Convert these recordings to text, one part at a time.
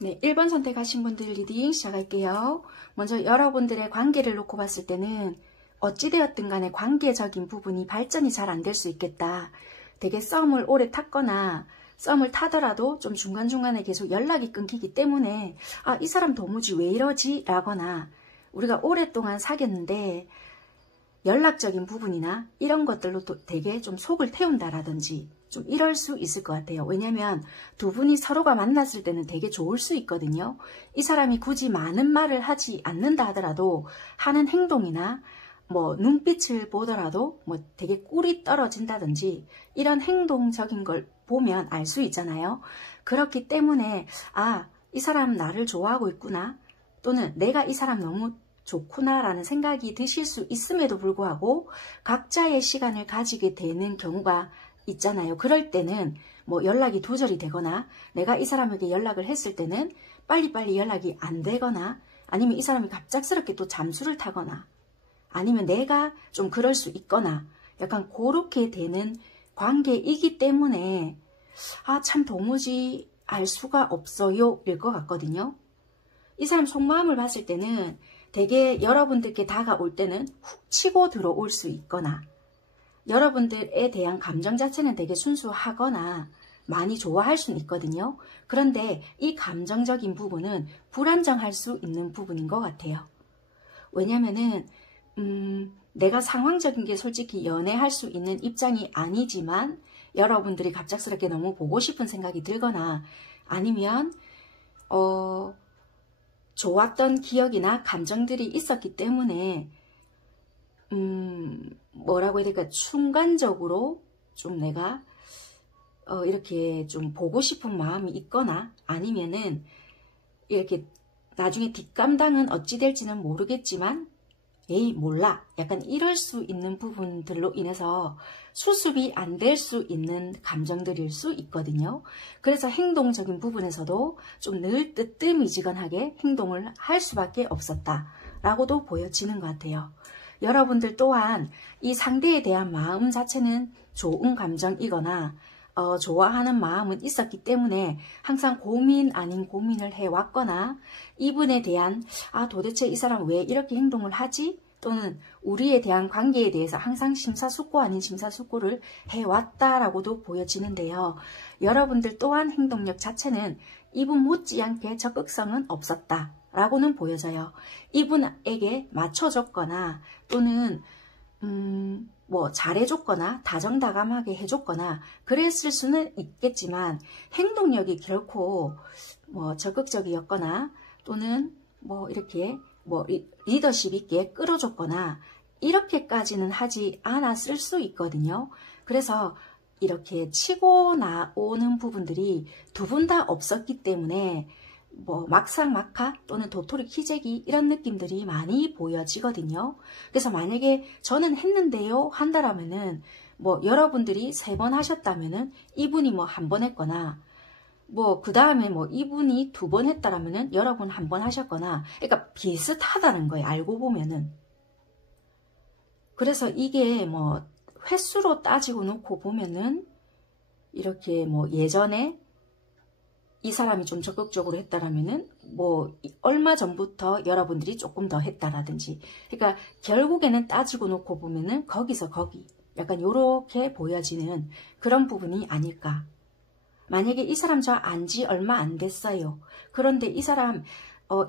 네, 1번 선택하신 분들 리딩 시작할게요. 먼저 여러분들의 관계를 놓고 봤을 때는 어찌되었든 간에 관계적인 부분이 발전이 잘 안 될 수 있겠다. 되게 썸을 오래 탔거나 썸을 타더라도 좀 중간중간에 계속 연락이 끊기기 때문에 이 사람 도무지 왜 이러지? 라거나 우리가 오랫동안 사귀었는데 연락적인 부분이나 이런 것들로 또 되게 좀 속을 태운다라든지 좀 이럴 수 있을 것 같아요. 왜냐면 두 분이 서로가 만났을 때는 되게 좋을 수 있거든요. 이 사람이 굳이 많은 말을 하지 않는다 하더라도 하는 행동이나 뭐 눈빛을 보더라도 뭐 되게 꿀이 떨어진다든지 이런 행동적인 걸 보면 알 수 있잖아요. 그렇기 때문에 이 사람 나를 좋아하고 있구나, 또는 내가 이 사람 너무 좋구나 라는 생각이 드실 수 있음에도 불구하고 각자의 시간을 가지게 되는 경우가 있잖아요. 그럴 때는 뭐 연락이 두절이 되거나 내가 이 사람에게 연락을 했을 때는 빨리빨리 연락이 안 되거나 아니면 이 사람이 갑작스럽게 또 잠수를 타거나 아니면 내가 좀 그럴 수 있거나 약간 그렇게 되는 관계이기 때문에 참 도무지 알 수가 없어요 일 것 같거든요. 이 사람 속마음을 봤을 때는 되게 여러분들께 다가올 때는 훅 치고 들어올 수 있거나 여러분들에 대한 감정 자체는 되게 순수하거나 많이 좋아할 수는 있거든요. 그런데 이 감정적인 부분은 불안정할 수 있는 부분인 것 같아요. 왜냐면은 내가 상황적인 게 솔직히 연애할 수 있는 입장이 아니지만 여러분들이 갑작스럽게 너무 보고 싶은 생각이 들거나 아니면 좋았던 기억이나 감정들이 있었기 때문에 뭐라고 해야 될까, 순간적으로 좀 내가 이렇게 좀 보고 싶은 마음이 있거나 아니면은 이렇게 나중에 뒷감당은 어찌 될지는 모르겠지만 에이 몰라 약간 이럴 수 있는 부분들로 인해서 수습이 안 될 수 있는 감정들일 수 있거든요. 그래서 행동적인 부분에서도 좀 늘 뜨뜻미지근하게 행동을 할 수밖에 없었다 라고도 보여지는 것 같아요. 여러분들 또한 이 상대에 대한 마음 자체는 좋은 감정이거나 좋아하는 마음은 있었기 때문에 항상 고민 아닌 고민을 해왔거나 이분에 대한 도대체 이 사람 왜 이렇게 행동을 하지? 또는 우리에 대한 관계에 대해서 항상 심사숙고 아닌 심사숙고를 해왔다라고도 보여지는데요. 여러분들 또한 행동력 자체는 이분 못지않게 적극성은 없었다 라고는 보여져요. 이분에게 맞춰줬거나 또는 뭐 잘해줬거나 다정다감하게 해줬거나 그랬을 수는 있겠지만 행동력이 결코 뭐 적극적이었거나 또는 뭐 이렇게 뭐 리더십 있게 끌어줬거나 이렇게까지는 하지 않았을 수 있거든요. 그래서 이렇게 치고 나오는 부분들이 두 분 다 없었기 때문에 뭐 막상막하 또는 도토리 키재기 이런 느낌들이 많이 보여지거든요. 그래서 만약에 저는 했는데요 한다라면은 뭐 여러분들이 3번 하셨다면은 이분이 뭐 1번 했거나 뭐 그 다음에 뭐 이분이 2번 했다라면은 여러분 1번 하셨거나 그러니까 비슷하다는 거예요. 알고 보면은. 그래서 이게 뭐 횟수로 따지고 놓고 보면은 이렇게 뭐 예전에 이 사람이 좀 적극적으로 했다라면은 뭐 얼마 전부터 여러분들이 조금 더 했다라든지 그러니까 결국에는 따지고 놓고 보면은 거기서 거기 약간 요렇게 보여지는 그런 부분이 아닐까. 만약에 이 사람 저 안지 얼마 안 됐어요. 그런데 이 사람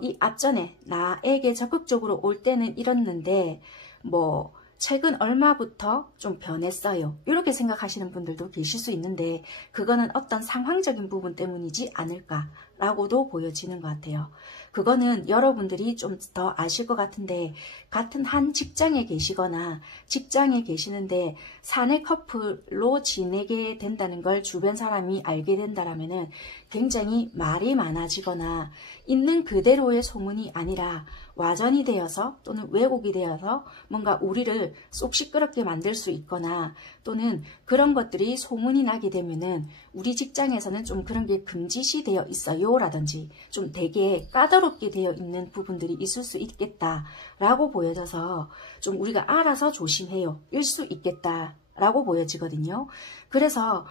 이 앞전에 나에게 적극적으로 올 때는 이랬는데 뭐 최근 얼마부터 좀 변했어요. 이렇게 생각하시는 분들도 계실 수 있는데 그거는 어떤 상황적인 부분 때문이지 않을까라고도 보여지는 것 같아요. 그거는 여러분들이 좀 더 아실 것 같은데 같은 한 직장에 계시거나 직장에 계시는데 사내 커플로 지내게 된다는 걸 주변 사람이 알게 된다라면은 굉장히 말이 많아지거나 있는 그대로의 소문이 아니라 와전이 되어서 또는 왜곡이 되어서 뭔가 우리를 쏙 시끄럽게 만들 수 있거나 또는 그런 것들이 소문이 나게 되면은 우리 직장에서는 좀 그런 게 금지시 되어 있어요 라든지 좀 되게 까다롭게 되어 있는 부분들이 있을 수 있겠다 라고 보여져서 좀 우리가 알아서 조심해요 일 수 있겠다 라고 보여지거든요. 그래서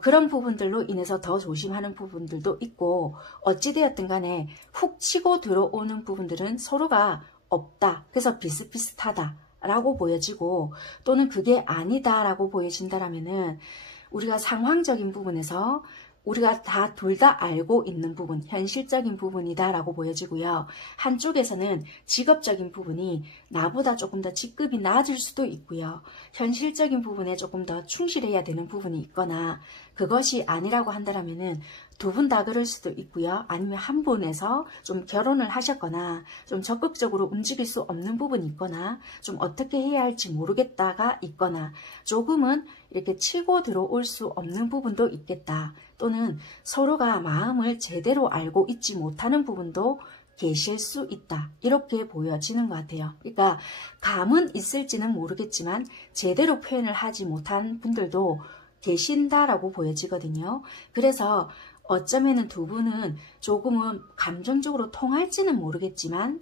그런 부분들로 인해서 더 조심하는 부분들도 있고, 어찌되었든 간에 훅 치고 들어오는 부분들은 서로가 없다. 그래서 비슷비슷하다 라고 보여지고, 또는 그게 아니다 라고 보여진다라면은 우리가 상황적인 부분에서 우리가 둘 다 알고 있는 부분, 현실적인 부분이다 라고 보여지고요. 한쪽에서는 직업적인 부분이 나보다 조금 더 직급이 낮을 수도 있고요. 현실적인 부분에 조금 더 충실해야 되는 부분이 있거나, 그것이 아니라고 한다면은 두 분 다 그럴 수도 있고요. 아니면 한 분에서 좀 결혼을 하셨거나 좀 적극적으로 움직일 수 없는 부분이 있거나, 좀 어떻게 해야 할지 모르겠다가 있거나, 조금은 이렇게 치고 들어올 수 없는 부분도 있겠다. 또는 서로가 마음을 제대로 알고 있지 못하는 부분도 계실 수 있다. 이렇게 보여지는 것 같아요. 그러니까 감은 있을지는 모르겠지만 제대로 표현을 하지 못한 분들도 계신다라고 보여지거든요. 그래서 어쩌면은 두 분은 조금은 감정적으로 통할지는 모르겠지만,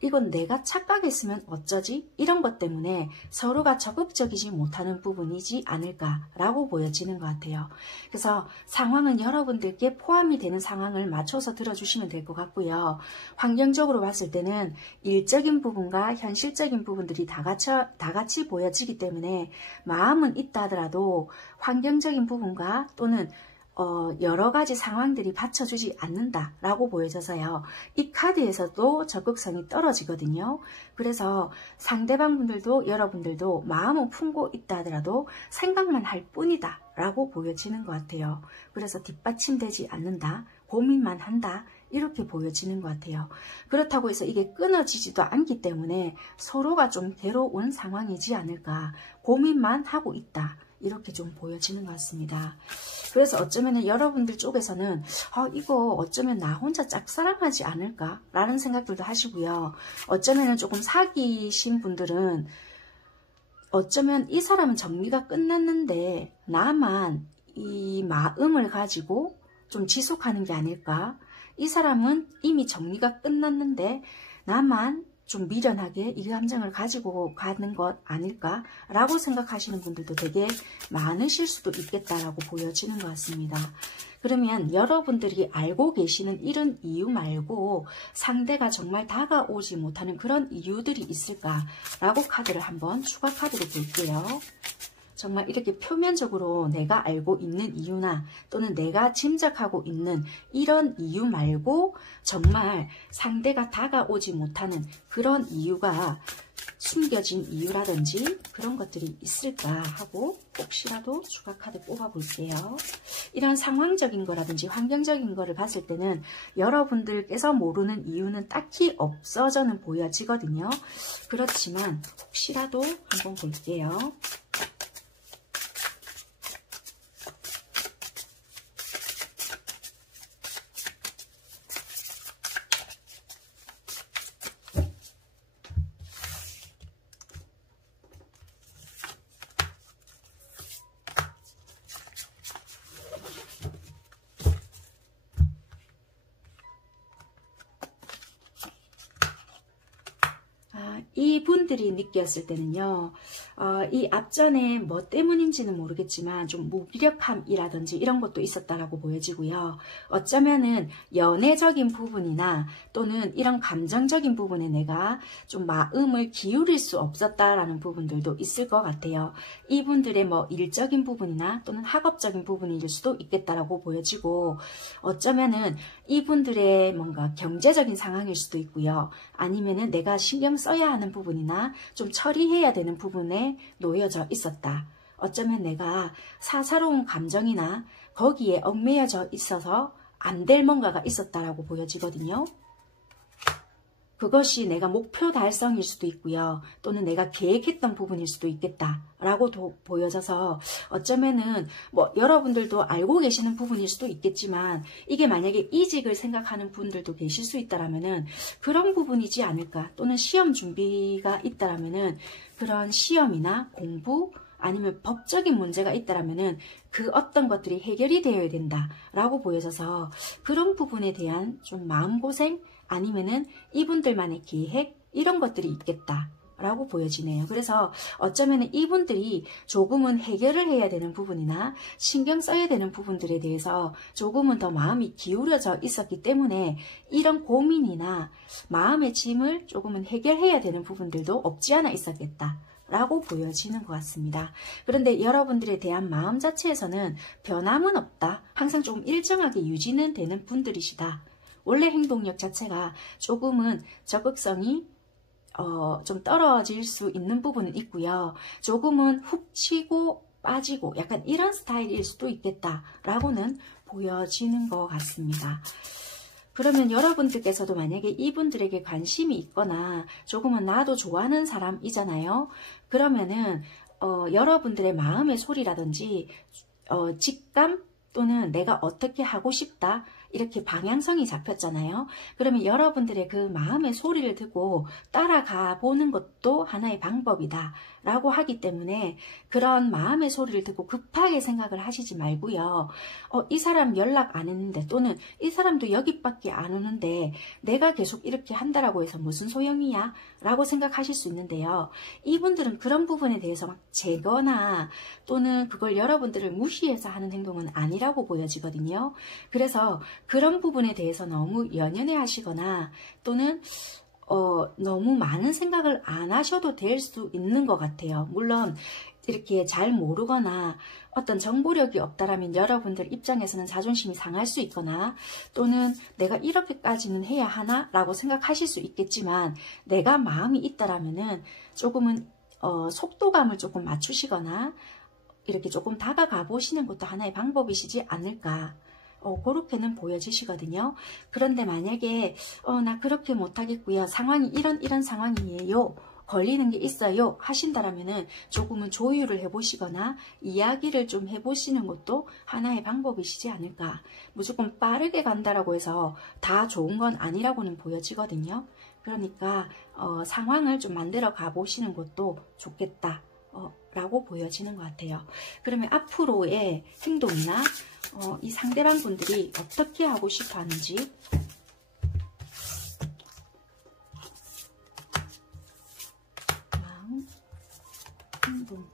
이건 내가 착각했으면 어쩌지? 이런 것 때문에 서로가 적극적이지 못하는 부분이지 않을까라고 보여지는 것 같아요. 그래서 상황은 여러분들께 포함이 되는 상황을 맞춰서 들어주시면 될 것 같고요. 환경적으로 봤을 때는 일적인 부분과 현실적인 부분들이 다 같이 보여지기 때문에 마음은 있다 하더라도 환경적인 부분과 또는 여러 가지 상황들이 받쳐주지 않는다라고 보여져서요. 이 카드에서도 적극성이 떨어지거든요. 그래서 상대방 분들도 여러분들도 마음은 품고 있다 하더라도 생각만 할 뿐이다 라고 보여지는 것 같아요. 그래서 뒷받침되지 않는다, 고민만 한다, 이렇게 보여지는 것 같아요. 그렇다고 해서 이게 끊어지지도 않기 때문에 서로가 좀 괴로운 상황이지 않을까, 고민만 하고 있다, 이렇게 좀 보여지는 것 같습니다. 그래서 어쩌면 여러분들 쪽에서는 이거 어쩌면 나 혼자 짝사랑하지 않을까 라는 생각들도 하시고요. 어쩌면 조금 사귀신 분들은 어쩌면 이 사람은 정리가 끝났는데 나만 이 마음을 가지고 좀 지속하는 게 아닐까, 이 사람은 이미 정리가 끝났는데 나만 좀 미련하게 이 감정을 가지고 가는 것 아닐까라고 생각하시는 분들도 되게 많으실 수도 있겠다라고 보여지는 것 같습니다. 그러면 여러분들이 알고 계시는 이런 이유 말고 상대가 정말 다가오지 못하는 그런 이유들이 있을까라고 카드를 한번 추가 카드로 볼게요. 정말 이렇게 표면적으로 내가 알고 있는 이유나 또는 내가 짐작하고 있는 이런 이유 말고 정말 상대가 다가오지 못하는 그런 이유가 숨겨진 이유라든지 그런 것들이 있을까 하고 혹시라도 추가 카드 뽑아볼게요. 이런 상황적인 거라든지 환경적인 거를 봤을 때는 여러분들께서 모르는 이유는 딱히 없어져는 보여지거든요. 그렇지만 혹시라도 한번 볼게요. 이 분들이 느꼈을 때는요, 이 앞전에 뭐 때문인지는 모르겠지만 좀 무기력함이라든지 이런 것도 있었다라고 보여지고요. 어쩌면은 연애적인 부분이나 또는 이런 감정적인 부분에 내가 좀 마음을 기울일 수 없었다라는 부분들도 있을 것 같아요. 이분들의 뭐 일적인 부분이나 또는 학업적인 부분일 수도 있겠다라고 보여지고, 어쩌면은 이분들의 뭔가 경제적인 상황일 수도 있고요. 아니면은 내가 신경 써야 하는 부분이나 좀 처리해야 되는 부분에 놓여져 있었다. 어쩌면 내가 사사로운 감정이나 거기에 얽매여져 있어서 안 될 뭔가가 있었다라고 보여지거든요. 그것이 내가 목표 달성일 수도 있고요. 또는 내가 계획했던 부분일 수도 있겠다라고 보여져서 어쩌면은 뭐 여러분들도 알고 계시는 부분일 수도 있겠지만 이게 만약에 이직을 생각하는 분들도 계실 수 있다라면은 그런 부분이지 않을까. 또는 시험 준비가 있다라면은 그런 시험이나 공부 아니면 법적인 문제가 있다라면은 그 어떤 것들이 해결이 되어야 된다라고 보여져서 그런 부분에 대한 좀 마음고생 아니면은 이분들만의 계획 이런 것들이 있겠다 라고 보여지네요. 그래서 어쩌면 이분들이 조금은 해결을 해야 되는 부분이나 신경 써야 되는 부분들에 대해서 조금은 더 마음이 기울어져 있었기 때문에 이런 고민이나 마음의 짐을 조금은 해결해야 되는 부분들도 없지 않아 있었겠다 라고 보여지는 것 같습니다. 그런데 여러분들에 대한 마음 자체에서는 변함은 없다. 항상 조금 일정하게 유지는 되는 분들이시다. 원래 행동력 자체가 조금은 적극성이 좀 떨어질 수 있는 부분은 있고요. 조금은 훅 치고 빠지고 약간 이런 스타일일 수도 있겠다라고는 보여지는 것 같습니다. 그러면 여러분들께서도 만약에 이분들에게 관심이 있거나 조금은 나도 좋아하는 사람이잖아요. 그러면은 여러분들의 마음의 소리라든지 직감 또는 내가 어떻게 하고 싶다 이렇게 방향성이 잡혔잖아요. 그러면 여러분들의 그 마음의 소리를 듣고 따라가 보는 것도 하나의 방법이다 라고 하기 때문에 그런 마음의 소리를 듣고 급하게 생각을 하시지 말고요. 이 사람 연락 안 했는데 또는 이 사람도 여기밖에 안 오는데 내가 계속 이렇게 한다라고 해서 무슨 소용이야? 라고 생각하실 수 있는데요. 이분들은 그런 부분에 대해서 막 재거나 또는 그걸 여러분들을 무시해서 하는 행동은 아니라고 보여지거든요. 그래서 그런 부분에 대해서 너무 연연해 하시거나 또는 너무 많은 생각을 안 하셔도 될 수 있는 것 같아요. 물론 이렇게 잘 모르거나 어떤 정보력이 없다라면 여러분들 입장에서는 자존심이 상할 수 있거나 또는 내가 이렇게까지는 해야 하나? 라고 생각하실 수 있겠지만 내가 마음이 있다라면은 조금은 속도감을 조금 맞추시거나 이렇게 조금 다가가 보시는 것도 하나의 방법이시지 않을까. 그렇게는 보여지시거든요. 그런데 만약에 나 그렇게 못하겠고요. 상황이 이런 상황이에요. 걸리는 게 있어요. 하신다라면은 조금은 조율을 해보시거나 이야기를 좀 해보시는 것도 하나의 방법이시지 않을까. 무조건 빠르게 간다라고 해서 다 좋은 건 아니라고는 보여지거든요. 그러니까 상황을 좀 만들어 가보시는 것도 좋겠다. 라고 보여지는 것 같아요. 그러면 앞으로의 행동이나 이 상대방 분들이 어떻게 하고 싶어 하는지 마음, 행동,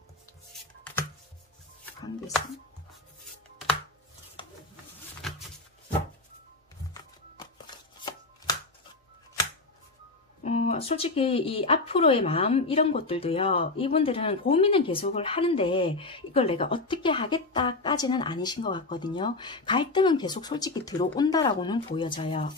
관계성 솔직히 이 앞으로의 마음 이런 것들도요. 이분들은 고민은 계속을 하는데 이걸 내가 어떻게 하겠다까지는 아니신 것 같거든요. 갈등은 계속 솔직히 들어온다라고는 보여져요.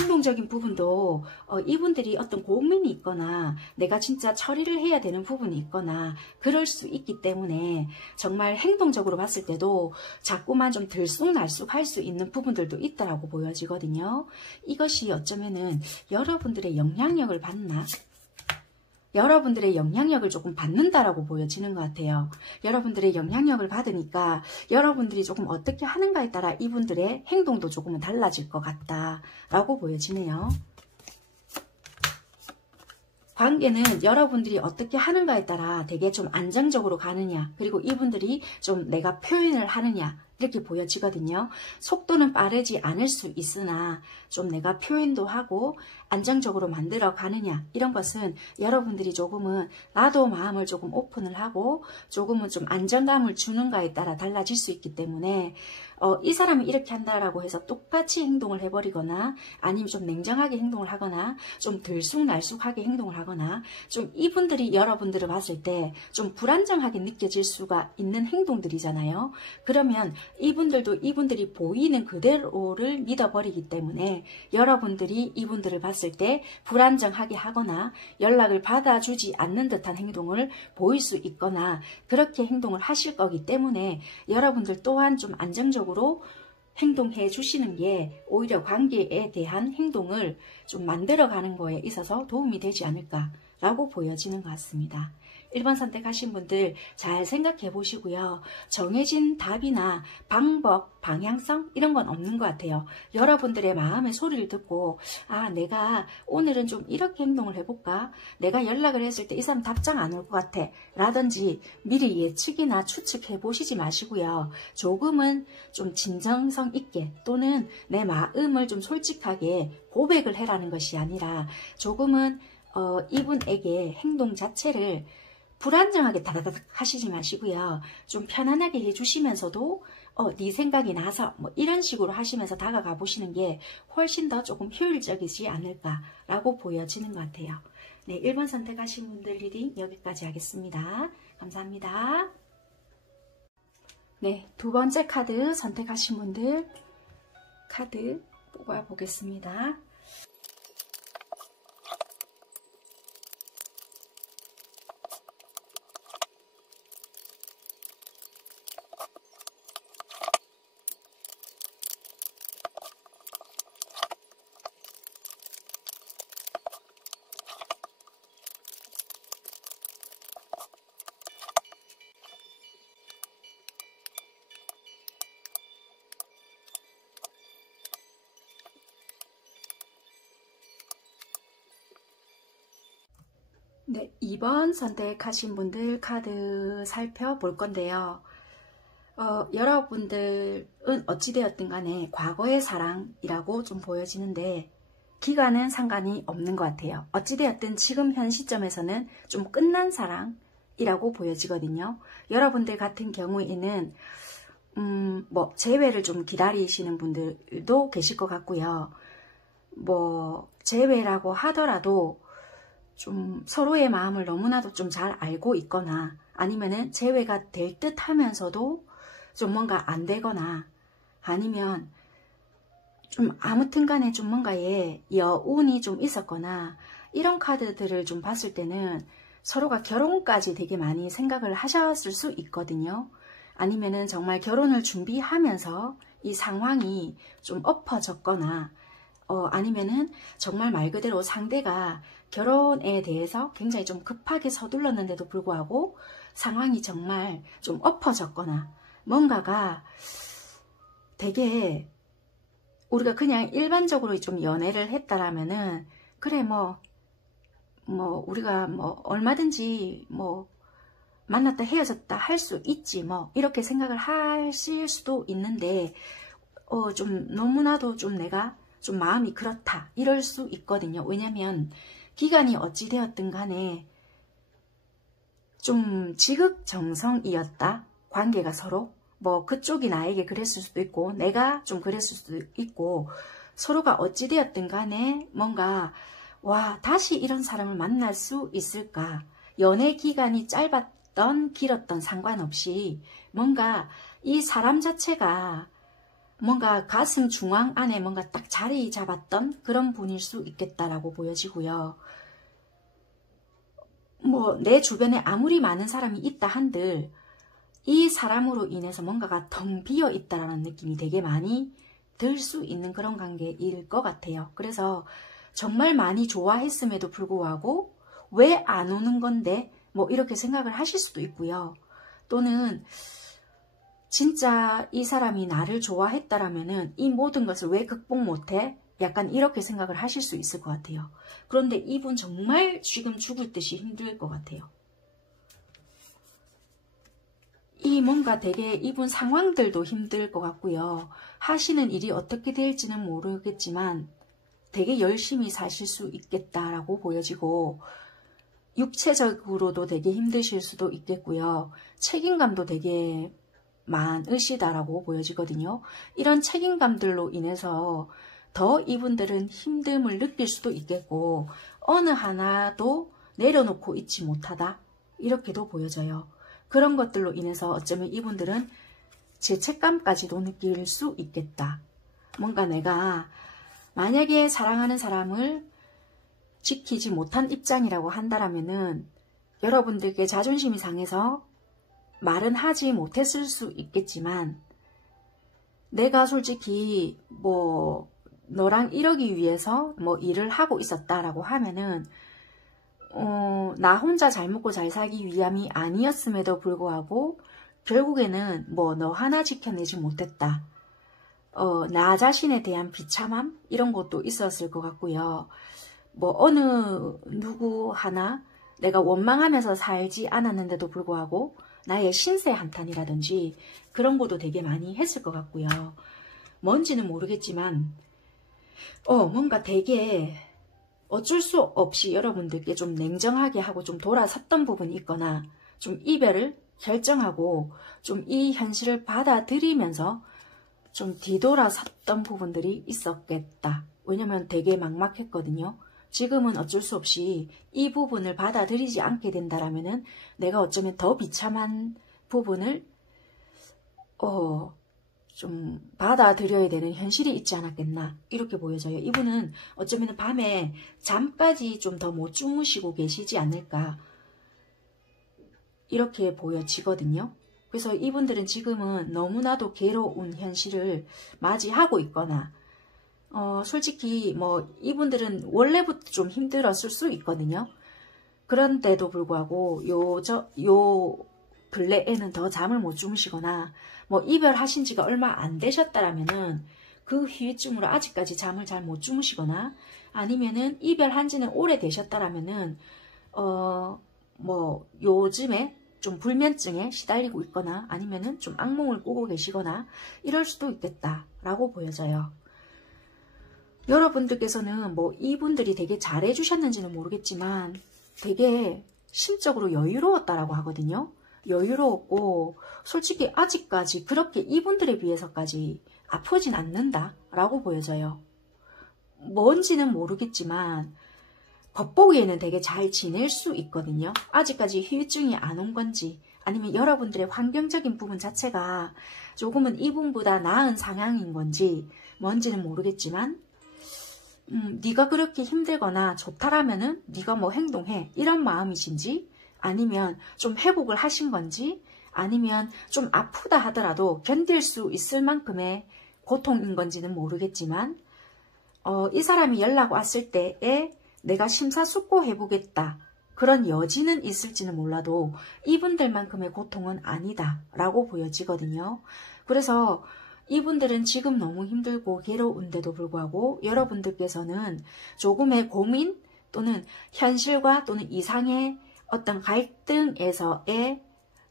행동적인 부분도 이분들이 어떤 고민이 있거나 내가 진짜 처리를 해야 되는 부분이 있거나 그럴 수 있기 때문에 정말 행동적으로 봤을 때도 자꾸만 좀 들쑥날쑥 할 수 있는 부분들도 있다라고 보여지거든요. 이것이 어쩌면은 여러분들의 영향력을 받나? 여러분들의 영향력을 조금 받는다라고 보여지는 것 같아요. 여러분들의 영향력을 받으니까 여러분들이 조금 어떻게 하는가에 따라 이분들의 행동도 조금은 달라질 것 같다라고 보여지네요. 관계는 여러분들이 어떻게 하는가에 따라 되게 좀 안정적으로 가느냐 그리고 이분들이 좀 내가 표현을 하느냐 이렇게 보여지거든요. 속도는 빠르지 않을 수 있으나 좀 내가 표현도 하고 안정적으로 만들어 가느냐 이런 것은 여러분들이 조금은 나도 마음을 조금 오픈을 하고 조금은 좀 안정감을 주는가에 따라 달라질 수 있기 때문에 이 사람이 이렇게 한다라고 해서 똑같이 행동을 해버리거나 아니면 좀 냉정하게 행동을 하거나 좀 들쑥날쑥하게 행동을 하거나 좀 이분들이 여러분들을 봤을 때 좀 불안정하게 느껴질 수가 있는 행동들이잖아요. 그러면 이분들도 이분들이 보이는 그대로를 믿어버리기 때문에 여러분들이 이분들을 봤을 때 불안정하게 하거나 연락을 받아주지 않는 듯한 행동을 보일 수 있거나 그렇게 행동을 하실 거기 때문에 여러분들 또한 좀 안정적으로 행동해 주시는 게 오히려 관계에 대한 행동을 좀 만들어가는 거에 있어서 도움이 되지 않을까라고 보여지는 것 같습니다. 1번 선택하신 분들 잘 생각해 보시고요. 정해진 답이나 방법, 방향성 이런 건 없는 것 같아요. 여러분들의 마음의 소리를 듣고 내가 오늘은 좀 이렇게 행동을 해볼까? 내가 연락을 했을 때 이 사람 답장 안 올 것 같아 라든지 미리 예측이나 추측해 보시지 마시고요. 조금은 좀 진정성 있게 또는 내 마음을 좀 솔직하게 고백을 해라는 것이 아니라 조금은 이분에게 행동 자체를 불안정하게 다다닥 하시지 마시고요. 좀 편안하게 해주시면서도 네 생각이 나서 뭐 이런 식으로 하시면서 다가가 보시는 게 훨씬 더 조금 효율적이지 않을까라고 보여지는 것 같아요. 네, 1번 선택하신 분들 리딩 여기까지 하겠습니다. 감사합니다. 네, 두 번째 카드 선택하신 분들 카드 뽑아보겠습니다. 네, 2번 선택하신 분들 카드 살펴볼 건데요. 여러분들은 어찌되었든 간에 과거의 사랑이라고 좀 보여지는데 기간은 상관이 없는 것 같아요. 어찌되었든 지금 현 시점에서는 좀 끝난 사랑이라고 보여지거든요. 여러분들 같은 경우에는 뭐 재회를 좀 기다리시는 분들도 계실 것 같고요. 뭐 재회라고 하더라도 좀 서로의 마음을 너무나도 좀 잘 알고 있거나 아니면은 재회가 될 듯 하면서도 좀 뭔가 안 되거나 아니면 좀 아무튼 간에 좀 뭔가에 여운이 좀 있었거나 이런 카드들을 좀 봤을 때는 서로가 결혼까지 되게 많이 생각을 하셨을 수 있거든요. 아니면은 정말 결혼을 준비하면서 이 상황이 좀 엎어졌거나 아니면은 정말 말 그대로 상대가 결혼에 대해서 굉장히 좀 급하게 서둘렀는데도 불구하고 상황이 정말 좀 엎어졌거나 뭔가가 되게 우리가 그냥 일반적으로 좀 연애를 했다라면은 그래 뭐 우리가 뭐 얼마든지 뭐 만났다 헤어졌다 할 수 있지 뭐 이렇게 생각을 하실 수도 있는데 좀 너무나도 좀 내가 좀 마음이 그렇다 이럴 수 있거든요. 왜냐면 기간이 어찌 되었든 간에 좀 지극정성이었다. 관계가 서로 뭐 그쪽이 나에게 그랬을 수도 있고 내가 좀 그랬을 수도 있고 서로가 어찌 되었든 간에 뭔가 와 다시 이런 사람을 만날 수 있을까. 연애 기간이 짧았던 길었던 상관없이 뭔가 이 사람 자체가 뭔가 가슴 중앙 안에 뭔가 딱 자리 잡았던 그런 분일 수 있겠다라고 보여지고요. 뭐 내 주변에 아무리 많은 사람이 있다 한들 이 사람으로 인해서 뭔가가 텅 비어 있다라는 느낌이 되게 많이 들 수 있는 그런 관계일 것 같아요. 그래서 정말 많이 좋아했음에도 불구하고 왜 안 오는 건데 뭐 이렇게 생각을 하실 수도 있고요. 또는 진짜 이 사람이 나를 좋아했다라면은 이 모든 것을 왜 극복 못해? 약간 이렇게 생각을 하실 수 있을 것 같아요. 그런데 이분 정말 지금 죽을 듯이 힘들 것 같아요. 이 뭔가 되게 이분 상황들도 힘들 것 같고요. 하시는 일이 어떻게 될지는 모르겠지만 되게 열심히 사실 수 있겠다라고 보여지고 육체적으로도 되게 힘드실 수도 있겠고요. 책임감도 되게 많으시다라고 보여지거든요. 이런 책임감들로 인해서 더 이분들은 힘듦을 느낄 수도 있겠고 어느 하나도 내려놓고 있지 못하다 이렇게도 보여져요. 그런 것들로 인해서 어쩌면 이분들은 죄책감까지도 느낄 수 있겠다. 뭔가 내가 만약에 사랑하는 사람을 지키지 못한 입장이라고 한다면은 여러분들께 자존심이 상해서 말은 하지 못했을 수 있겠지만 내가 솔직히 뭐 너랑 이러기 위해서 뭐 일을 하고 있었다라고 하면은 나 혼자 잘 먹고 잘 살기 위함이 아니었음에도 불구하고 결국에는 뭐 너 하나 지켜내지 못했다. 나 자신에 대한 비참함 이런 것도 있었을 것 같고요. 뭐 어느 누구 하나 내가 원망하면서 살지 않았는데도 불구하고 나의 신세 한탄이라든지 그런 것도 되게 많이 했을 것 같고요. 뭔지는 모르겠지만 뭔가 되게 어쩔 수 없이 여러분들께 좀 냉정하게 하고 좀 돌아섰던 부분이 있거나 좀 이별을 결정하고 좀 이 현실을 받아들이면서 좀 뒤돌아섰던 부분들이 있었겠다. 왜냐면 되게 막막했거든요. 지금은 어쩔 수 없이 이 부분을 받아들이지 않게 된다라면은 내가 어쩌면 더 비참한 부분을 좀 받아들여야 되는 현실이 있지 않았겠나 이렇게 보여져요. 이분은 어쩌면 밤에 잠까지 좀 더 못 주무시고 계시지 않을까 이렇게 보여지거든요. 그래서 이분들은 지금은 너무나도 괴로운 현실을 맞이하고 있거나 솔직히 뭐 이분들은 원래부터 좀 힘들었을 수 있거든요. 그런데도 불구하고 요 근래에는 더 잠을 못 주무시거나 뭐 이별하신 지가 얼마 안 되셨다라면은 그 후유증으로 아직까지 잠을 잘 못 주무시거나 아니면은 이별한 지는 오래 되셨다라면은 뭐 요즘에 좀 불면증에 시달리고 있거나 아니면은 좀 악몽을 꾸고 계시거나 이럴 수도 있겠다라고 보여져요. 여러분들께서는 뭐 이분들이 되게 잘해주셨는지는 모르겠지만 되게 심적으로 여유로웠다라고 하거든요. 여유로웠고 솔직히 아직까지 그렇게 이분들에 비해서까지 아프진 않는다라고 보여져요. 뭔지는 모르겠지만 겉보기에는 되게 잘 지낼 수 있거든요. 아직까지 후유증이 안 온 건지 아니면 여러분들의 환경적인 부분 자체가 조금은 이분보다 나은 상황인 건지 뭔지는 모르겠지만 네가 그렇게 힘들거나 좋다라면은 네가 뭐 행동해 이런 마음이신지 아니면 좀 회복을 하신 건지 아니면 좀 아프다 하더라도 견딜 수 있을 만큼의 고통인 건지는 모르겠지만 이 사람이 연락 왔을 때에 내가 심사숙고해보겠다 그런 여지는 있을지는 몰라도 이분들만큼의 고통은 아니다 라고 보여지거든요. 그래서 이분들은 지금 너무 힘들고 괴로운데도 불구하고 여러분들께서는 조금의 고민 또는 현실과 또는 이상의 어떤 갈등에서의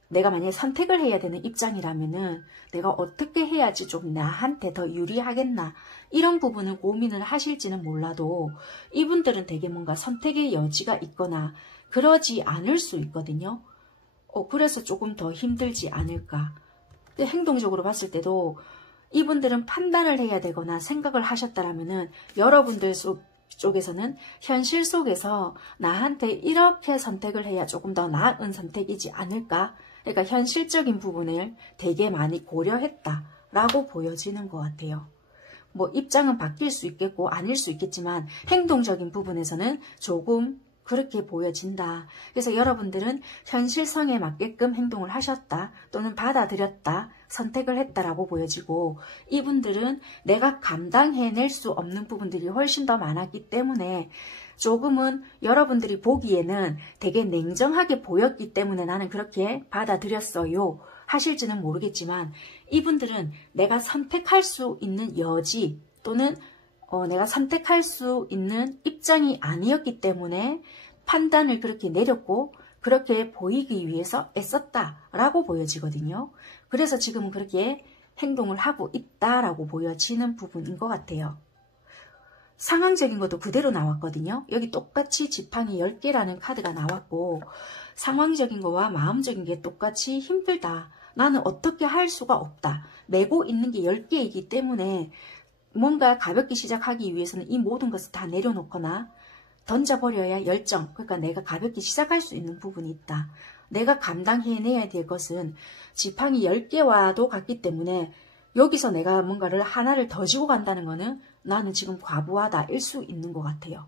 내가 만약에 선택을 해야 되는 입장이라면은 내가 어떻게 해야지 좀 나한테 더 유리하겠나 이런 부분을 고민을 하실지는 몰라도 이분들은 되게 뭔가 선택의 여지가 있거나 그러지 않을 수 있거든요. 그래서 조금 더 힘들지 않을까. 행동적으로 봤을 때도 이분들은 판단을 해야 되거나 생각을 하셨다라면은 여러분들 쪽에서는 현실 속에서 나한테 이렇게 선택을 해야 조금 더 나은 선택이지 않을까. 그러니까 현실적인 부분을 되게 많이 고려했다라고 보여지는 것 같아요. 뭐 입장은 바뀔 수 있겠고 아닐 수 있겠지만 행동적인 부분에서는 조금 그렇게 보여진다. 그래서 여러분들은 현실성에 맞게끔 행동을 하셨다 또는 받아들였다 선택을 했다라고 보여지고 이분들은 내가 감당해낼 수 없는 부분들이 훨씬 더 많았기 때문에 조금은 여러분들이 보기에는 되게 냉정하게 보였기 때문에 나는 그렇게 받아들였어요 하실지는 모르겠지만 이분들은 내가 선택할 수 있는 여지 또는 내가 선택할 수 있는 입장이 아니었기 때문에 판단을 그렇게 내렸고 그렇게 보이기 위해서 애썼다라고 보여지거든요. 그래서 지금은 그렇게 행동을 하고 있다라고 보여지는 부분인 것 같아요. 상황적인 것도 그대로 나왔거든요. 여기 똑같이 지팡이 10개라는 카드가 나왔고 상황적인 거와 마음적인 게 똑같이 힘들다. 나는 어떻게 할 수가 없다. 메고 있는 게 10개이기 때문에 뭔가 가볍게 시작하기 위해서는 이 모든 것을 다 내려놓거나 던져버려야 열정, 그러니까 내가 가볍게 시작할 수 있는 부분이 있다. 내가 감당해내야 될 것은 지팡이 10개와도 같기 때문에 여기서 내가 뭔가를 하나를 더 지고 간다는 거는 나는 지금 과부하다일 수 있는 것 같아요.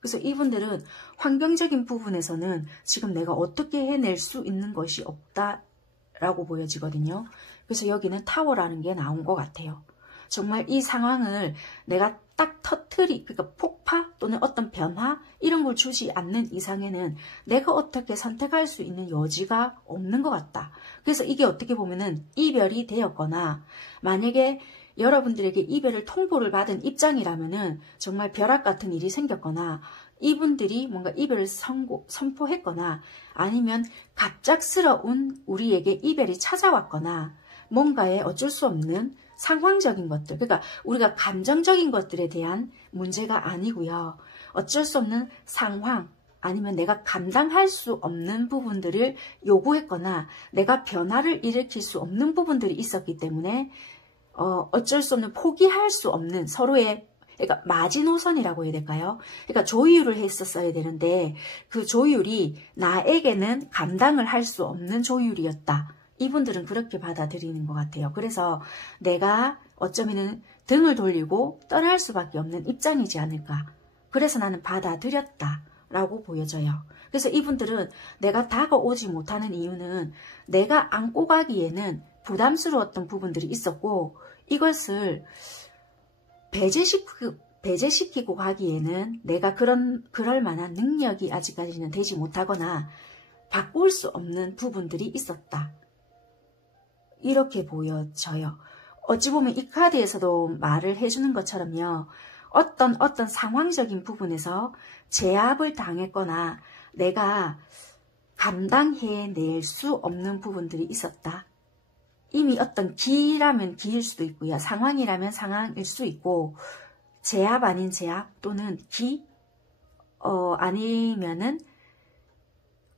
그래서 이분들은 환경적인 부분에서는 지금 내가 어떻게 해낼 수 있는 것이 없다라고 보여지거든요. 그래서 여기는 타워라는 게 나온 것 같아요. 정말 이 상황을 내가 딱 그러니까 폭파 또는 어떤 변화 이런 걸 주지 않는 이상에는 내가 어떻게 선택할 수 있는 여지가 없는 것 같다. 그래서 이게 어떻게 보면은 이별이 되었거나 만약에 여러분들에게 이별을 통보를 받은 입장이라면은 정말 벼락 같은 일이 생겼거나 이분들이 뭔가 이별을 선포했거나 아니면 갑작스러운 우리에게 이별이 찾아왔거나 뭔가에 어쩔 수 없는 상황적인 것들, 그러니까 우리가 감정적인 것들에 대한 문제가 아니고요. 어쩔 수 없는 상황, 아니면 내가 감당할 수 없는 부분들을 요구했거나 내가 변화를 일으킬 수 없는 부분들이 있었기 때문에 어쩔 수 없는 포기할 수 없는 서로의 그러니까 마지노선이라고 해야 될까요? 그러니까 조율을 했었어야 되는데 그 조율이 나에게는 감당을 할 수 없는 조율이었다. 이분들은 그렇게 받아들이는 것 같아요. 그래서 내가 어쩌면 등을 돌리고 떠날 수밖에 없는 입장이지 않을까. 그래서 나는 받아들였다 라고 보여져요. 그래서 이분들은 내가 다가오지 못하는 이유는 내가 안고 가기에는 부담스러웠던 부분들이 있었고 이것을 배제시키고 가기에는 내가 그럴 만한 능력이 아직까지는 되지 못하거나 바꿀 수 없는 부분들이 있었다. 이렇게 보여져요. 어찌 보면 이 카드에서도 말을 해주는 것처럼요. 어떤 상황적인 부분에서 제압을 당했거나 내가 감당해낼 수 없는 부분들이 있었다. 이미 어떤 기라면 기일 수도 있고요. 상황이라면 상황일 수 있고 제압 아닌 제압 또는 기 아니면은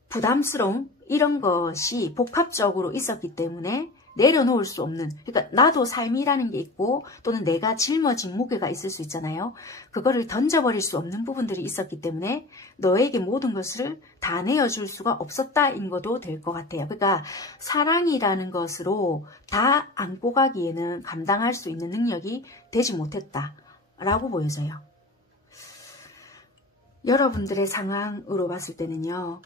부담스러움 이런 것이 복합적으로 있었기 때문에 내려놓을 수 없는 그러니까 나도 삶이라는 게 있고 또는 내가 짊어진 무게가 있을 수 있잖아요. 그거를 던져버릴 수 없는 부분들이 있었기 때문에 너에게 모든 것을 다 내어줄 수가 없었다인 것도 될 것 같아요. 그러니까 사랑이라는 것으로 다 안고 가기에는 감당할 수 있는 능력이 되지 못했다라고 보여져요. 여러분들의 상황으로 봤을 때는요.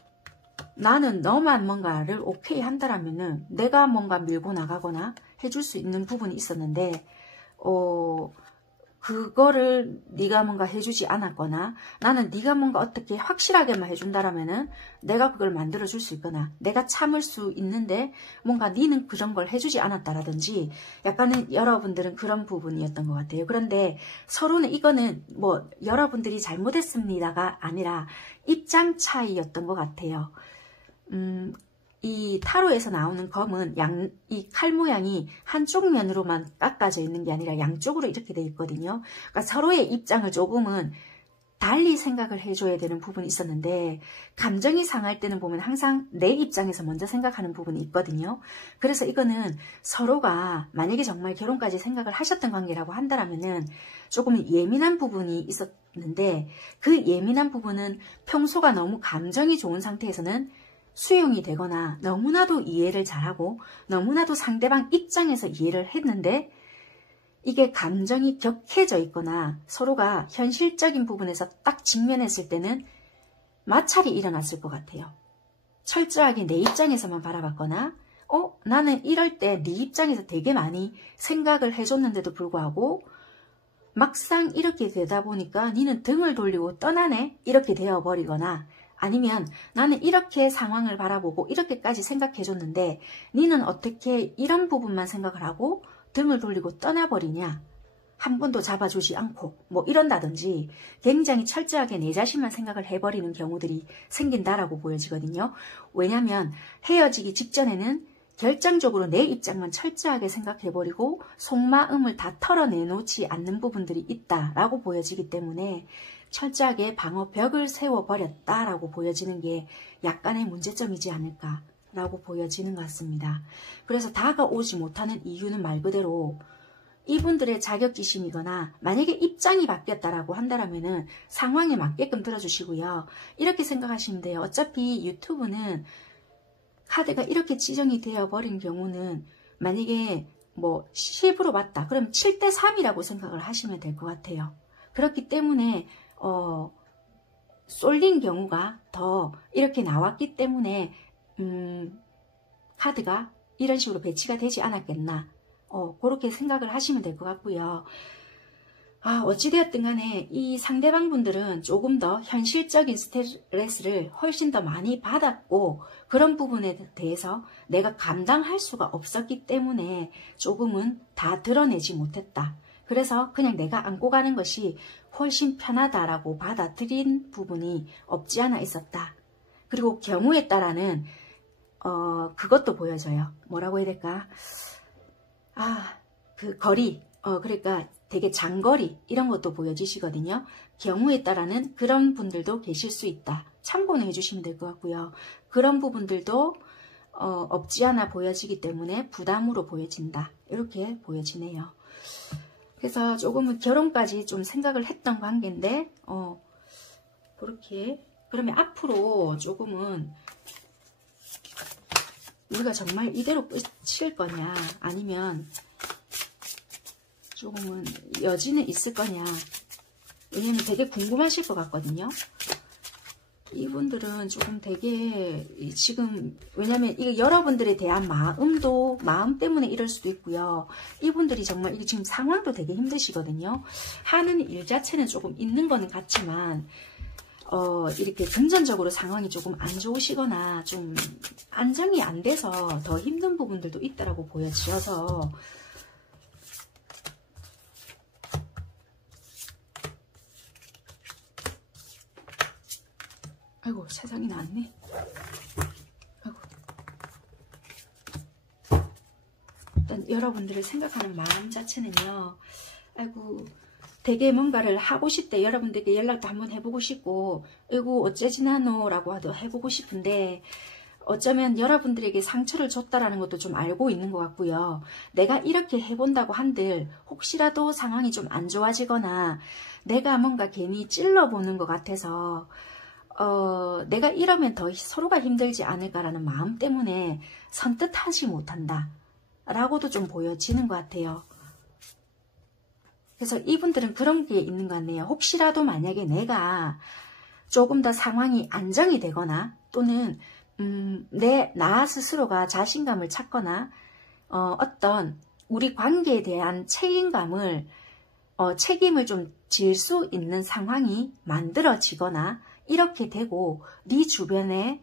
나는 너만 뭔가를 오케이 한다라면은 내가 뭔가 밀고 나가거나 해줄 수 있는 부분이 있었는데 그거를 네가 뭔가 해주지 않았거나 나는 네가 뭔가 어떻게 확실하게만 해준다라면은 내가 그걸 만들어줄 수 있거나 내가 참을 수 있는데 뭔가 네는 그런 걸 해주지 않았다라든지 약간은 여러분들은 그런 부분이었던 것 같아요. 그런데 서로는 이거는 뭐 여러분들이 잘못했습니다가 아니라 입장 차이였던 것 같아요. 이 타로에서 나오는 검은 이 칼 모양이 한쪽 면으로만 깎아져 있는 게 아니라 양쪽으로 이렇게 돼 있거든요. 그러니까 서로의 입장을 조금은 달리 생각을 해줘야 되는 부분이 있었는데 감정이 상할 때는 보면 항상 내 입장에서 먼저 생각하는 부분이 있거든요. 그래서 이거는 서로가 만약에 정말 결혼까지 생각을 하셨던 관계라고 한다면은 조금 예민한 부분이 있었는데 그 예민한 부분은 평소가 너무 감정이 좋은 상태에서는 수용이 되거나 너무나도 이해를 잘하고 너무나도 상대방 입장에서 이해를 했는데 이게 감정이 격해져 있거나 서로가 현실적인 부분에서 딱 직면했을 때는 마찰이 일어났을 것 같아요. 철저하게 내 입장에서만 바라봤거나 나는 이럴 때 네 입장에서 되게 많이 생각을 해줬는데도 불구하고 막상 이렇게 되다 보니까 니는 등을 돌리고 떠나네 이렇게 되어버리거나 아니면 나는 이렇게 상황을 바라보고 이렇게까지 생각해줬는데 니는 어떻게 이런 부분만 생각을 하고 등을 돌리고 떠나버리냐 한 번도 잡아주지 않고 뭐 이런다든지 굉장히 철저하게 내 자신만 생각을 해버리는 경우들이 생긴다라고 보여지거든요. 왜냐하면 헤어지기 직전에는 결정적으로 내 입장만 철저하게 생각해버리고 속마음을 다 털어내놓지 않는 부분들이 있다라고 보여지기 때문에 철저하게 방어벽을 세워버렸다라고 보여지는 게 약간의 문제점이지 않을까라고 보여지는 것 같습니다. 그래서 다가오지 못하는 이유는 말 그대로 이분들의 자격지심이거나 만약에 입장이 바뀌었다라고 한다면은 상황에 맞게끔 들어주시고요. 이렇게 생각하시면 돼요. 어차피 유튜브는 카드가 이렇게 지정이 되어버린 경우는 만약에 뭐 10으로 봤다. 그럼 7대3이라고 생각을 하시면 될 것 같아요. 그렇기 때문에 쏠린 경우가 더 이렇게 나왔기 때문에 카드가 이런 식으로 배치가 되지 않았겠나 그렇게 생각을 하시면 될 것 같고요. 어찌되었든 간에 이 상대방 분들은 조금 더 현실적인 스트레스를 훨씬 더 많이 받았고 그런 부분에 대해서 내가 감당할 수가 없었기 때문에 조금은 다 드러내지 못했다. 그래서 그냥 내가 안고 가는 것이 훨씬 편하다라고 받아들인 부분이 없지 않아 있었다. 그리고 경우에 따라는 그것도 보여져요. 뭐라고 해야 될까? 그 거리, 그러니까 되게 장거리 이런 것도 보여지시거든요. 경우에 따라는 그런 분들도 계실 수 있다. 참고는 해주시면 될 것 같고요. 그런 부분들도 없지 않아 보여지기 때문에 부담으로 보여진다. 이렇게 보여지네요. 그래서 조금은 결혼까지 좀 생각을 했던 관계인데 그렇게 그러면 앞으로 조금은 우리가 정말 이대로 끝일 거냐 아니면 조금은 여지는 있을 거냐. 왜냐면 되게 궁금하실 것 같거든요. 이분들은 조금 되게 지금 왜냐면 이게 여러분들에 대한 마음 때문에 이럴 수도 있고요. 이분들이 정말 이게 지금 상황도 되게 힘드시거든요. 하는 일 자체는 조금 있는 거는 같지만 이렇게 금전적으로 상황이 조금 안 좋으시거나 좀 안정이 안 돼서 더 힘든 부분들도 있다라고 보여지어서 아이고 세상이 나왔네. 아이고. 일단 여러분들을 생각하는 마음 자체는요. 아이고 되게 뭔가를 하고 싶대. 여러분들께 연락도 한번 해보고 싶고 아이고 어째지나노 라고 해보고 싶은데 어쩌면 여러분들에게 상처를 줬다라는 것도 좀 알고 있는 것 같고요. 내가 이렇게 해본다고 한들 혹시라도 상황이 좀 안 좋아지거나 내가 뭔가 괜히 찔러보는 것 같아서 내가 이러면 더 서로가 힘들지 않을까라는 마음 때문에 선뜻하지 못한다 라고도 좀 보여지는 것 같아요. 그래서 이분들은 그런 게 있는 것 같네요. 혹시라도 만약에 내가 조금 더 상황이 안정이 되거나 또는 나 스스로가 자신감을 찾거나 어떤 우리 관계에 대한 책임을 좀 질 수 있는 상황이 만들어지거나 이렇게 되고 네 주변에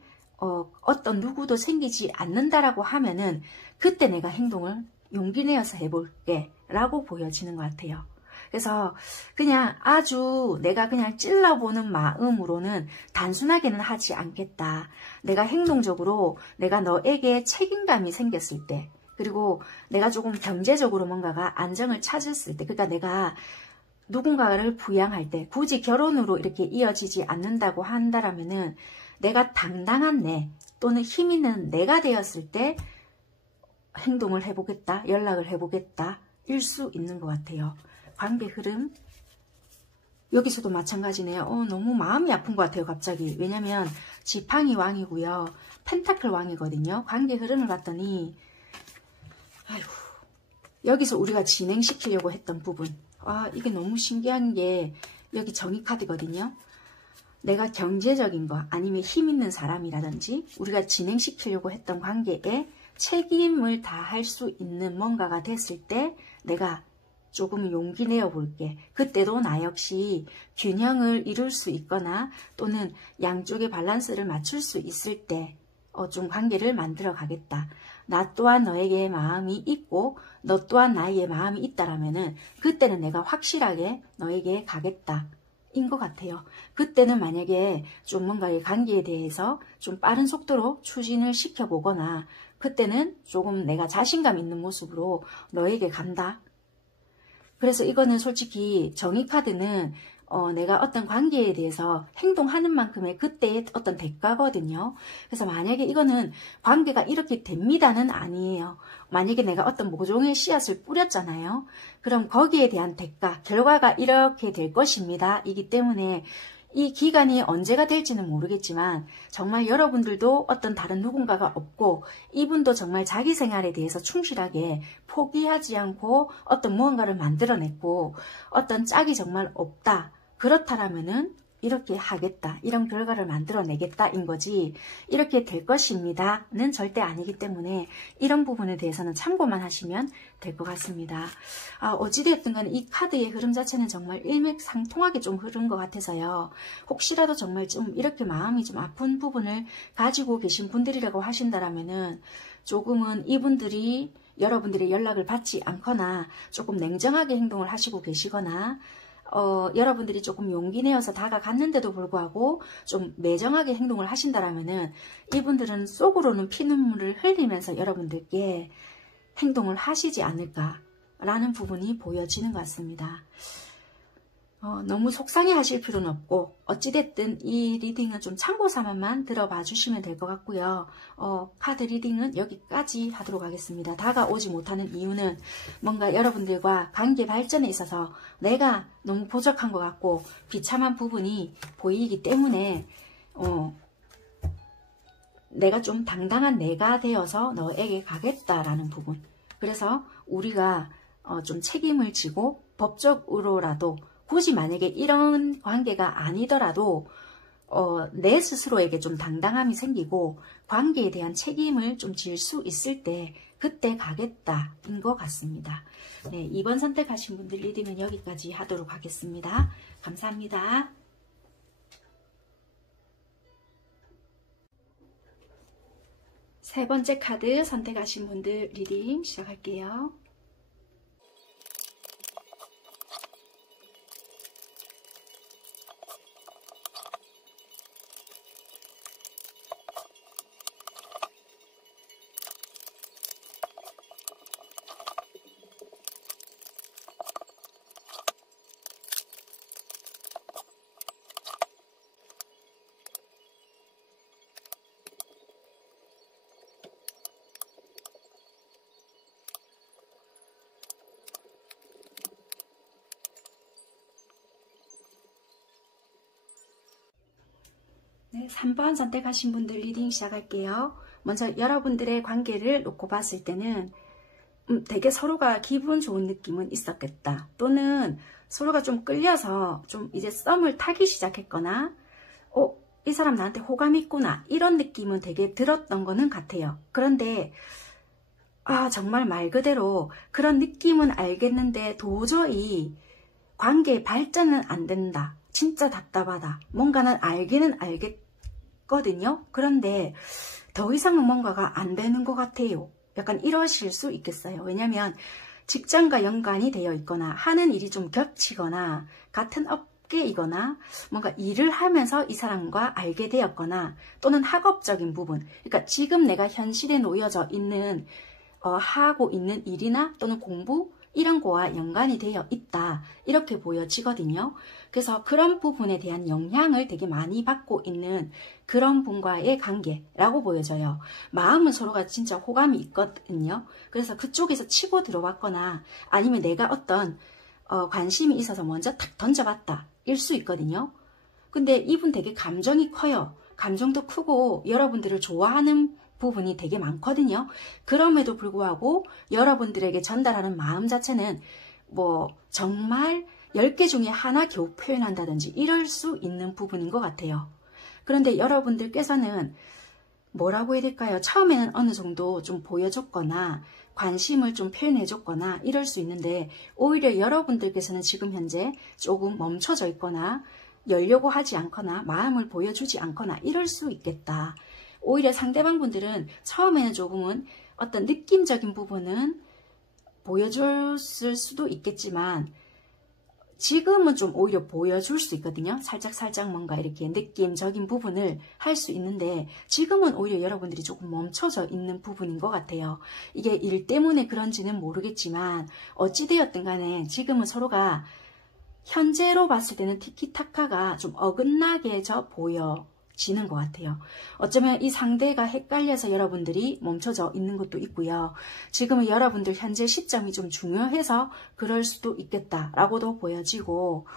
어떤 누구도 생기지 않는다라고 하면은 그때 내가 행동을 용기 내어서 해볼게 라고 보여지는 것 같아요. 그래서 그냥 아주 내가 그냥 찔러보는 마음으로는 단순하게는 하지 않겠다. 내가 행동적으로 내가 너에게 책임감이 생겼을 때 그리고 내가 조금 경제적으로 뭔가가 안정을 찾았을 때 그러니까 내가 누군가를 부양할 때 굳이 결혼으로 이렇게 이어지지 않는다고 한다라면은 내가 당당한 내 또는 힘 있는 내가 되었을 때 행동을 해보겠다, 연락을 해보겠다 일 수 있는 것 같아요. 관계 흐름 여기서도 마찬가지네요. 너무 마음이 아픈 것 같아요. 갑자기. 왜냐면 지팡이 왕이고요. 펜타클 왕이거든요. 관계 흐름을 봤더니 아이고, 여기서 우리가 진행시키려고 했던 부분 이게 너무 신기한 게 여기 정의 카드거든요. 내가 경제적인 거 아니면 힘 있는 사람이라든지 우리가 진행시키려고 했던 관계에 책임을 다할 수 있는 뭔가가 됐을 때 내가 조금 용기 내어 볼게. 그때도 나 역시 균형을 이룰 수 있거나 또는 양쪽의 밸런스를 맞출 수 있을 때 좀 관계를 만들어 가겠다. 나 또한 너에게 마음이 있고 너 또한 나에게 마음이 있다라면은 그때는 내가 확실하게 너에게 가겠다. 인 것 같아요. 그때는 만약에 좀 뭔가의 관계에 대해서 좀 빠른 속도로 추진을 시켜보거나 그때는 조금 내가 자신감 있는 모습으로 너에게 간다. 그래서 이거는 솔직히 정의 카드는 내가 어떤 관계에 대해서 행동하는 만큼의 그때의 어떤 대가거든요. 그래서 만약에 이거는 관계가 이렇게 됩니다는 아니에요. 만약에 내가 어떤 모종의 씨앗을 뿌렸잖아요. 그럼 거기에 대한 대가, 결과가 이렇게 될 것입니다. 이기 때문에 이 기간이 언제가 될지는 모르겠지만 정말 여러분들도 어떤 다른 누군가가 없고 이분도 정말 자기 생활에 대해서 충실하게 포기하지 않고 어떤 무언가를 만들어냈고 어떤 짝이 정말 없다. 그렇다라면은 이렇게 하겠다, 이런 결과를 만들어내겠다인 거지 이렇게 될 것입니다는 절대 아니기 때문에 이런 부분에 대해서는 참고만 하시면 될 것 같습니다. 어찌되었든 간에 이 카드의 흐름 자체는 정말 일맥상통하게 좀 흐른 것 같아서요. 혹시라도 정말 좀 이렇게 마음이 좀 아픈 부분을 가지고 계신 분들이라고 하신다라면은 조금은 이분들이 여러분들의 연락을 받지 않거나 조금 냉정하게 행동을 하시고 계시거나 여러분들이 조금 용기 내어서 다가갔는데도 불구하고 좀 매정하게 행동을 하신다라면은 이분들은 속으로는 피눈물을 흘리면서 여러분들께 행동을 하시지 않을까라는 부분이 보여지는 것 같습니다. 너무 속상해 하실 필요는 없고 어찌됐든 이 리딩은 좀 참고삼아만 들어봐 주시면 될 것 같고요. 카드 리딩은 여기까지 하도록 하겠습니다. 다가오지 못하는 이유는 뭔가 여러분들과 관계 발전에 있어서 내가 너무 부족한 것 같고 비참한 부분이 보이기 때문에 내가 좀 당당한 내가 되어서 너에게 가겠다라는 부분. 그래서 우리가 좀 책임을 지고 법적으로라도 굳이 만약에 이런 관계가 아니더라도 내 스스로에게 좀 당당함이 생기고 관계에 대한 책임을 좀 질 수 있을 때 그때 가겠다인 것 같습니다. 네, 2번 선택하신 분들 리딩은 여기까지 하도록 하겠습니다. 감사합니다. 세 번째 카드 선택하신 분들 리딩 시작할게요. 네, 3번 선택하신 분들 리딩 시작할게요. 먼저 여러분들의 관계를 놓고 봤을 때는 되게 서로가 기분 좋은 느낌은 있었겠다. 또는 서로가 좀 끌려서 좀 이제 썸을 타기 시작했거나 이 사람 나한테 호감 있구나 이런 느낌은 되게 들었던 거는 같아요. 그런데 정말 말 그대로 그런 느낌은 알겠는데 도저히 관계 발전은 안 된다. 진짜 답답하다. 뭔가는 알기는 알겠거든요. 그런데 더 이상은 뭔가가 안 되는 것 같아요. 약간 이러실 수 있겠어요. 왜냐하면 직장과 연관이 되어 있거나 하는 일이 좀 겹치거나 같은 업계이거나 뭔가 일을 하면서 이 사람과 알게 되었거나 또는 학업적인 부분, 그러니까 지금 내가 현실에 놓여져 있는 하고 있는 일이나 또는 공부 이런 거와 연관이 되어 있다 이렇게 보여지거든요. 그래서 그런 부분에 대한 영향을 되게 많이 받고 있는 그런 분과의 관계라고 보여져요. 마음은 서로가 진짜 호감이 있거든요. 그래서 그쪽에서 치고 들어왔거나 아니면 내가 어떤 관심이 있어서 먼저 탁 던져봤다 일 수 있거든요. 근데 이분 되게 감정이 커요. 감정도 크고 여러분들을 좋아하는 부분이 되게 많거든요. 그럼에도 불구하고 여러분들에게 전달하는 마음 자체는 뭐 정말 10개 중에 하나 겨우 표현한다든지 이럴 수 있는 부분인 것 같아요. 그런데 여러분들께서는 뭐라고 해야 될까요? 처음에는 어느 정도 좀 보여줬거나 관심을 좀 표현해줬거나 이럴 수 있는데 오히려 여러분들께서는 지금 현재 조금 멈춰져 있거나 열려고 하지 않거나 마음을 보여주지 않거나 이럴 수 있겠다. 오히려 상대방 분들은 처음에는 조금은 어떤 느낌적인 부분은 보여줬을 수도 있겠지만 지금은 좀 오히려 보여줄 수 있거든요. 살짝 뭔가 이렇게 느낌적인 부분을 할 수 있는데 지금은 오히려 여러분들이 조금 멈춰져 있는 부분인 것 같아요. 이게 일 때문에 그런지는 모르겠지만 어찌되었든 간에 지금은 서로가 현재로 봤을 때는 티키타카가 좀 어긋나게 보여지는 것 같아요. 어쩌면 이 상대가 헷갈려서 여러분들이 멈춰져 있는 것도 있고요. 지금은 여러분들 현재 시점이 좀 중요해서 그럴 수도 있겠다라고도 보여지고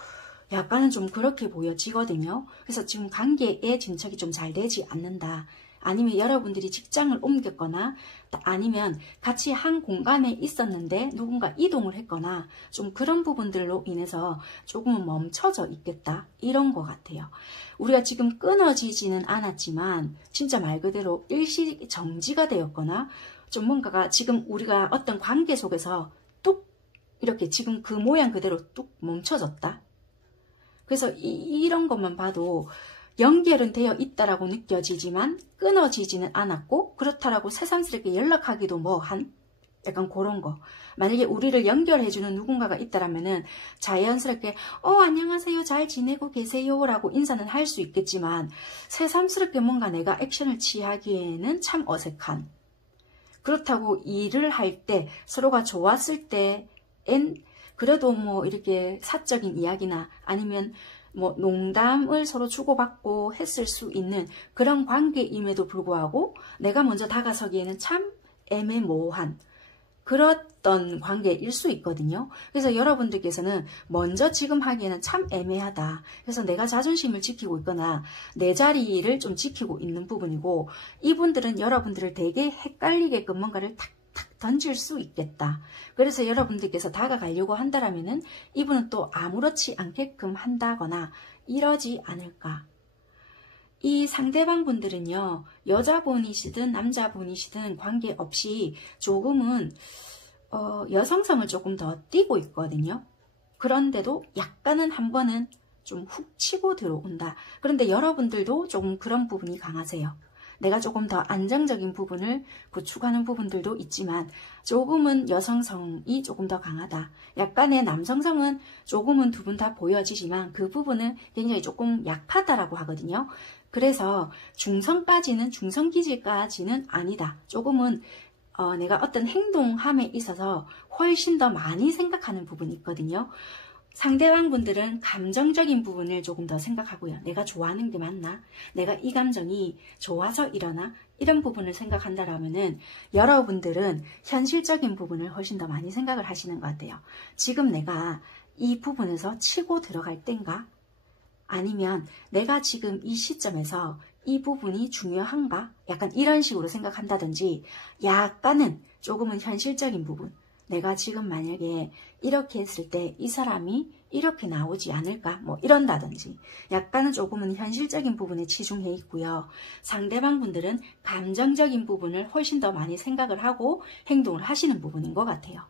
약간은 좀 그렇게 보여지거든요. 그래서 지금 관계의 진척이 좀 잘 되지 않는다. 아니면 여러분들이 직장을 옮겼거나 아니면 같이 한 공간에 있었는데 누군가 이동을 했거나 좀 그런 부분들로 인해서 조금은 멈춰져 있겠다. 이런 것 같아요. 우리가 지금 끊어지지는 않았지만 진짜 말 그대로 일시 정지가 되었거나 좀 뭔가가 지금 우리가 어떤 관계 속에서 뚝 이렇게 지금 그 모양 그대로 뚝 멈춰졌다. 그래서 이런 것만 봐도 연결은 되어 있다라고 느껴지지만 끊어지지는 않았고 그렇다라고 새삼스럽게 연락하기도 뭐한 약간 그런 거. 만약에 우리를 연결해주는 누군가가 있다라면은 자연스럽게 안녕하세요 잘 지내고 계세요 라고 인사는 할 수 있겠지만 새삼스럽게 뭔가 내가 액션을 취하기에는 참 어색한, 그렇다고 일을 할 때 서로가 좋았을 때엔 그래도 뭐 이렇게 사적인 이야기나 아니면 뭐 농담을 서로 주고받고 했을 수 있는 그런 관계임에도 불구하고 내가 먼저 다가서기에는 참 애매모호한 그랬던 관계일 수 있거든요. 그래서 여러분들께서는 먼저 지금 하기에는 참 애매하다. 그래서 내가 자존심을 지키고 있거나 내 자리를 좀 지키고 있는 부분이고, 이분들은 여러분들을 되게 헷갈리게끔 뭔가를 탁탁 던질 수 있겠다. 그래서 여러분들께서 다가가려고 한다라면은 이분은 또 아무렇지 않게끔 한다거나 이러지 않을까. 이 상대방 분들은요, 여자분이시든 남자분이시든 관계없이 조금은 여성성을 조금 더 띠고 있거든요. 그런데도 약간은 한 번은 좀 훅 치고 들어온다. 그런데 여러분들도 조금 그런 부분이 강하세요. 내가 조금 더 안정적인 부분을 구축하는 부분들도 있지만 조금은 여성성이 조금 더 강하다. 약간의 남성성은 조금은 두 분 다 보여지지만 그 부분은 굉장히 조금 약하다라고 하거든요. 그래서 중성기질까지는 아니다. 조금은 내가 어떤 행동함에 있어서 훨씬 더 많이 생각하는 부분이 있거든요. 상대방 분들은 감정적인 부분을 조금 더 생각하고요. 내가 좋아하는 게 맞나? 내가 이 감정이 좋아서 일어나? 이런 부분을 생각한다라면은 여러분들은 현실적인 부분을 훨씬 더 많이 생각을 하시는 것 같아요. 지금 내가 이 부분에서 치고 들어갈 땐가? 아니면 내가 지금 이 시점에서 이 부분이 중요한가? 약간 이런 식으로 생각한다든지, 약간은 조금은 현실적인 부분, 내가 지금 만약에 이렇게 했을 때 이 사람이 이렇게 나오지 않을까? 뭐 이런다든지 약간은 조금은 현실적인 부분에 치중해 있고요. 상대방 분들은 감정적인 부분을 훨씬 더 많이 생각을 하고 행동을 하시는 부분인 것 같아요.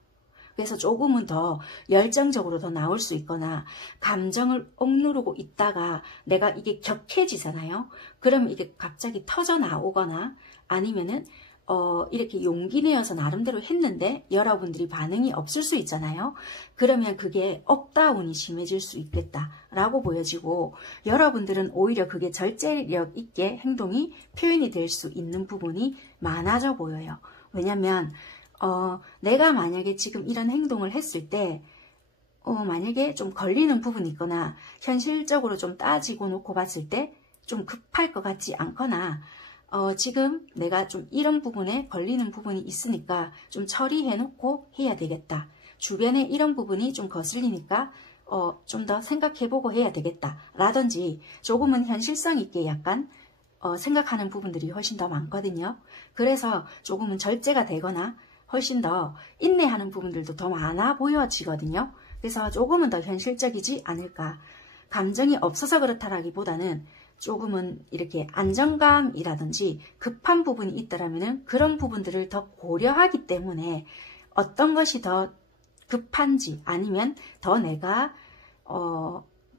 그래서 조금은 더 열정적으로 더 나올 수 있거나 감정을 억누르고 있다가 내가 이게 격해지잖아요. 그러면 이게 갑자기 터져 나오거나 아니면은 이렇게 용기 내어서 나름대로 했는데 여러분들이 반응이 없을 수 있잖아요. 그러면 그게 업다운이 심해질 수 있겠다라고 보여지고, 여러분들은 오히려 그게 절제력 있게 행동이 표현이 될 수 있는 부분이 많아져 보여요. 왜냐면 내가 만약에 지금 이런 행동을 했을 때 만약에 좀 걸리는 부분이 있거나 현실적으로 좀 따지고 놓고 봤을 때 좀 급할 것 같지 않거나 지금 내가 좀 이런 부분에 걸리는 부분이 있으니까 좀 처리해 놓고 해야 되겠다. 주변에 이런 부분이 좀 거슬리니까 좀 더 생각해 보고 해야 되겠다. 라든지 조금은 현실성 있게 약간 생각하는 부분들이 훨씬 더 많거든요. 그래서 조금은 절제가 되거나 훨씬 더 인내하는 부분들도 더 많아 보여지거든요. 그래서 조금은 더 현실적이지 않을까. 감정이 없어서 그렇다라기보다는 조금은 이렇게 안정감이라든지 급한 부분이 있다라면 그런 부분들을 더 고려하기 때문에 어떤 것이 더 급한지 아니면 더 내가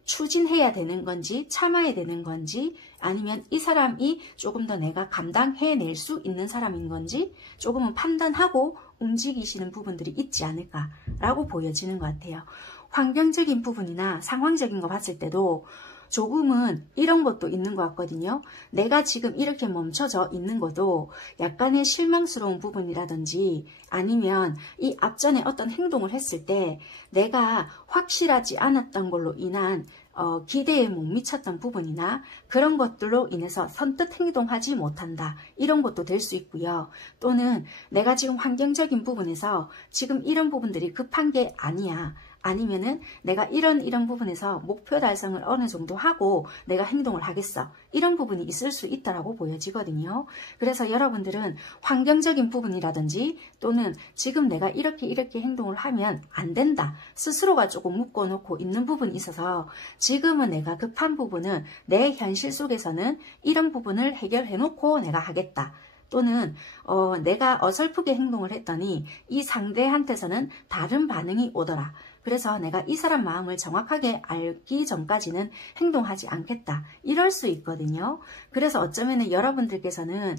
추진해야 되는 건지 참아야 되는 건지 아니면 이 사람이 조금 더 내가 감당해낼 수 있는 사람인 건지 조금은 판단하고 움직이시는 부분들이 있지 않을까라고 보여지는 것 같아요. 환경적인 부분이나 상황적인 거 봤을 때도 조금은 이런 것도 있는 것 같거든요. 내가 지금 이렇게 멈춰져 있는 것도 약간의 실망스러운 부분이라든지 아니면 이 앞전에 어떤 행동을 했을 때 내가 확실하지 않았던 걸로 인한 기대에 못 미쳤던 부분이나 그런 것들로 인해서 선뜻 행동하지 못한다. 이런 것도 될 수 있고요. 또는 내가 지금 환경적인 부분에서 지금 이런 부분들이 급한 게 아니야. 아니면은 내가 이런 부분에서 목표 달성을 어느 정도 하고 내가 행동을 하겠어. 이런 부분이 있을 수 있다라고 보여지거든요. 그래서 여러분들은 환경적인 부분이라든지 또는 지금 내가 이렇게 행동을 하면 안 된다. 스스로가 조금 묶어놓고 있는 부분이 있어서 지금은 내가 급한 부분은 내 현실 속에서는 이런 부분을 해결해놓고 내가 하겠다. 또는 내가 어설프게 행동을 했더니 이 상대한테서는 다른 반응이 오더라. 그래서 내가 이 사람 마음을 정확하게 알기 전까지는 행동하지 않겠다. 이럴 수 있거든요. 그래서 어쩌면 여러분들께서는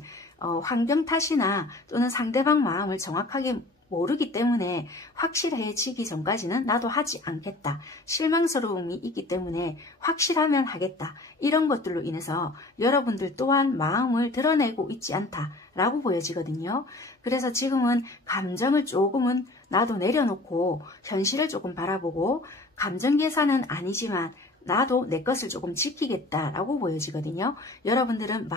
환경 탓이나 또는 상대방 마음을 정확하게 모르기 때문에 확실해지기 전까지는 나도 하지 않겠다. 실망스러움이 있기 때문에 확실하면 하겠다. 이런 것들로 인해서 여러분들 또한 마음을 드러내고 있지 않다라고 보여지거든요. 그래서 지금은 감정을 조금은 나도 내려놓고 현실을 조금 바라보고 감정 계산은 아니지만 나도 내 것을 조금 지키겠다라고 보여지거든요. 여러분들은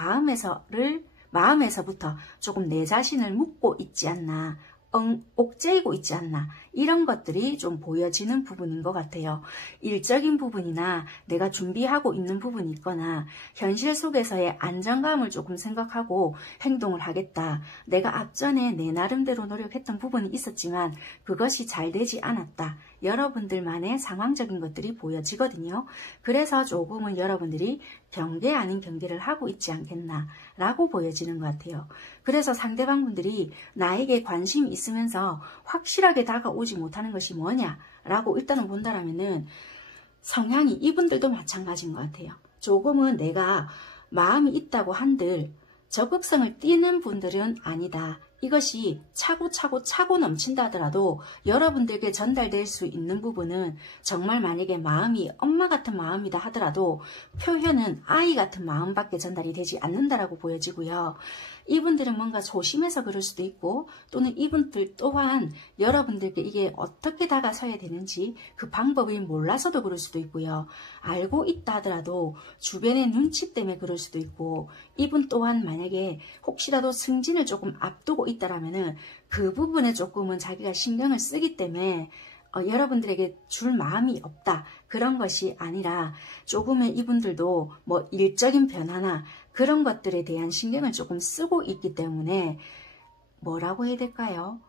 마음에서부터 조금 내 자신을 묻고 있지 않나. 옥죄이고 있지 않나. 이런 것들이 좀 보여지는 부분인 것 같아요. 일적인 부분이나 내가 준비하고 있는 부분이 있거나 현실 속에서의 안정감을 조금 생각하고 행동을 하겠다. 내가 앞전에 내 나름대로 노력했던 부분이 있었지만 그것이 잘 되지 않았다. 여러분들만의 상황적인 것들이 보여지거든요. 그래서 조금은 여러분들이 경계 아닌 경계를 하고 있지 않겠나 라고 보여지는 것 같아요. 그래서 상대방분들이 나에게 관심이 있으면서 확실하게 다가오지 못하는 것이 뭐냐라고 일단은 본다라면은 성향이 이분들도 마찬가지인 것 같아요. 조금은 내가 마음이 있다고 한들 적극성을 띠는 분들은 아니다. 이것이 차고 넘친다 하더라도 여러분들께 전달될 수 있는 부분은 정말 만약에 마음이 엄마 같은 마음이다 하더라도 표현은 아이 같은 마음밖에 전달이 되지 않는다라고 보여지고요. 이분들은 뭔가 소심해서 그럴 수도 있고 또는 이분들 또한 여러분들께 이게 어떻게 다가서야 되는지 그 방법을 몰라서도 그럴 수도 있고요. 알고 있다 하더라도 주변의 눈치 때문에 그럴 수도 있고 이분 또한 만약에 혹시라도 승진을 조금 앞두고 있다라면은 그 부분에 조금은 자기가 신경을 쓰기 때문에 여러분들에게 줄 마음이 없다. 그런 것이 아니라 조금은 이분들도 뭐 일적인 변화나 그런 것들에 대한 신경을 조금 쓰고 있기 때문에 뭐라고 해야 될까요?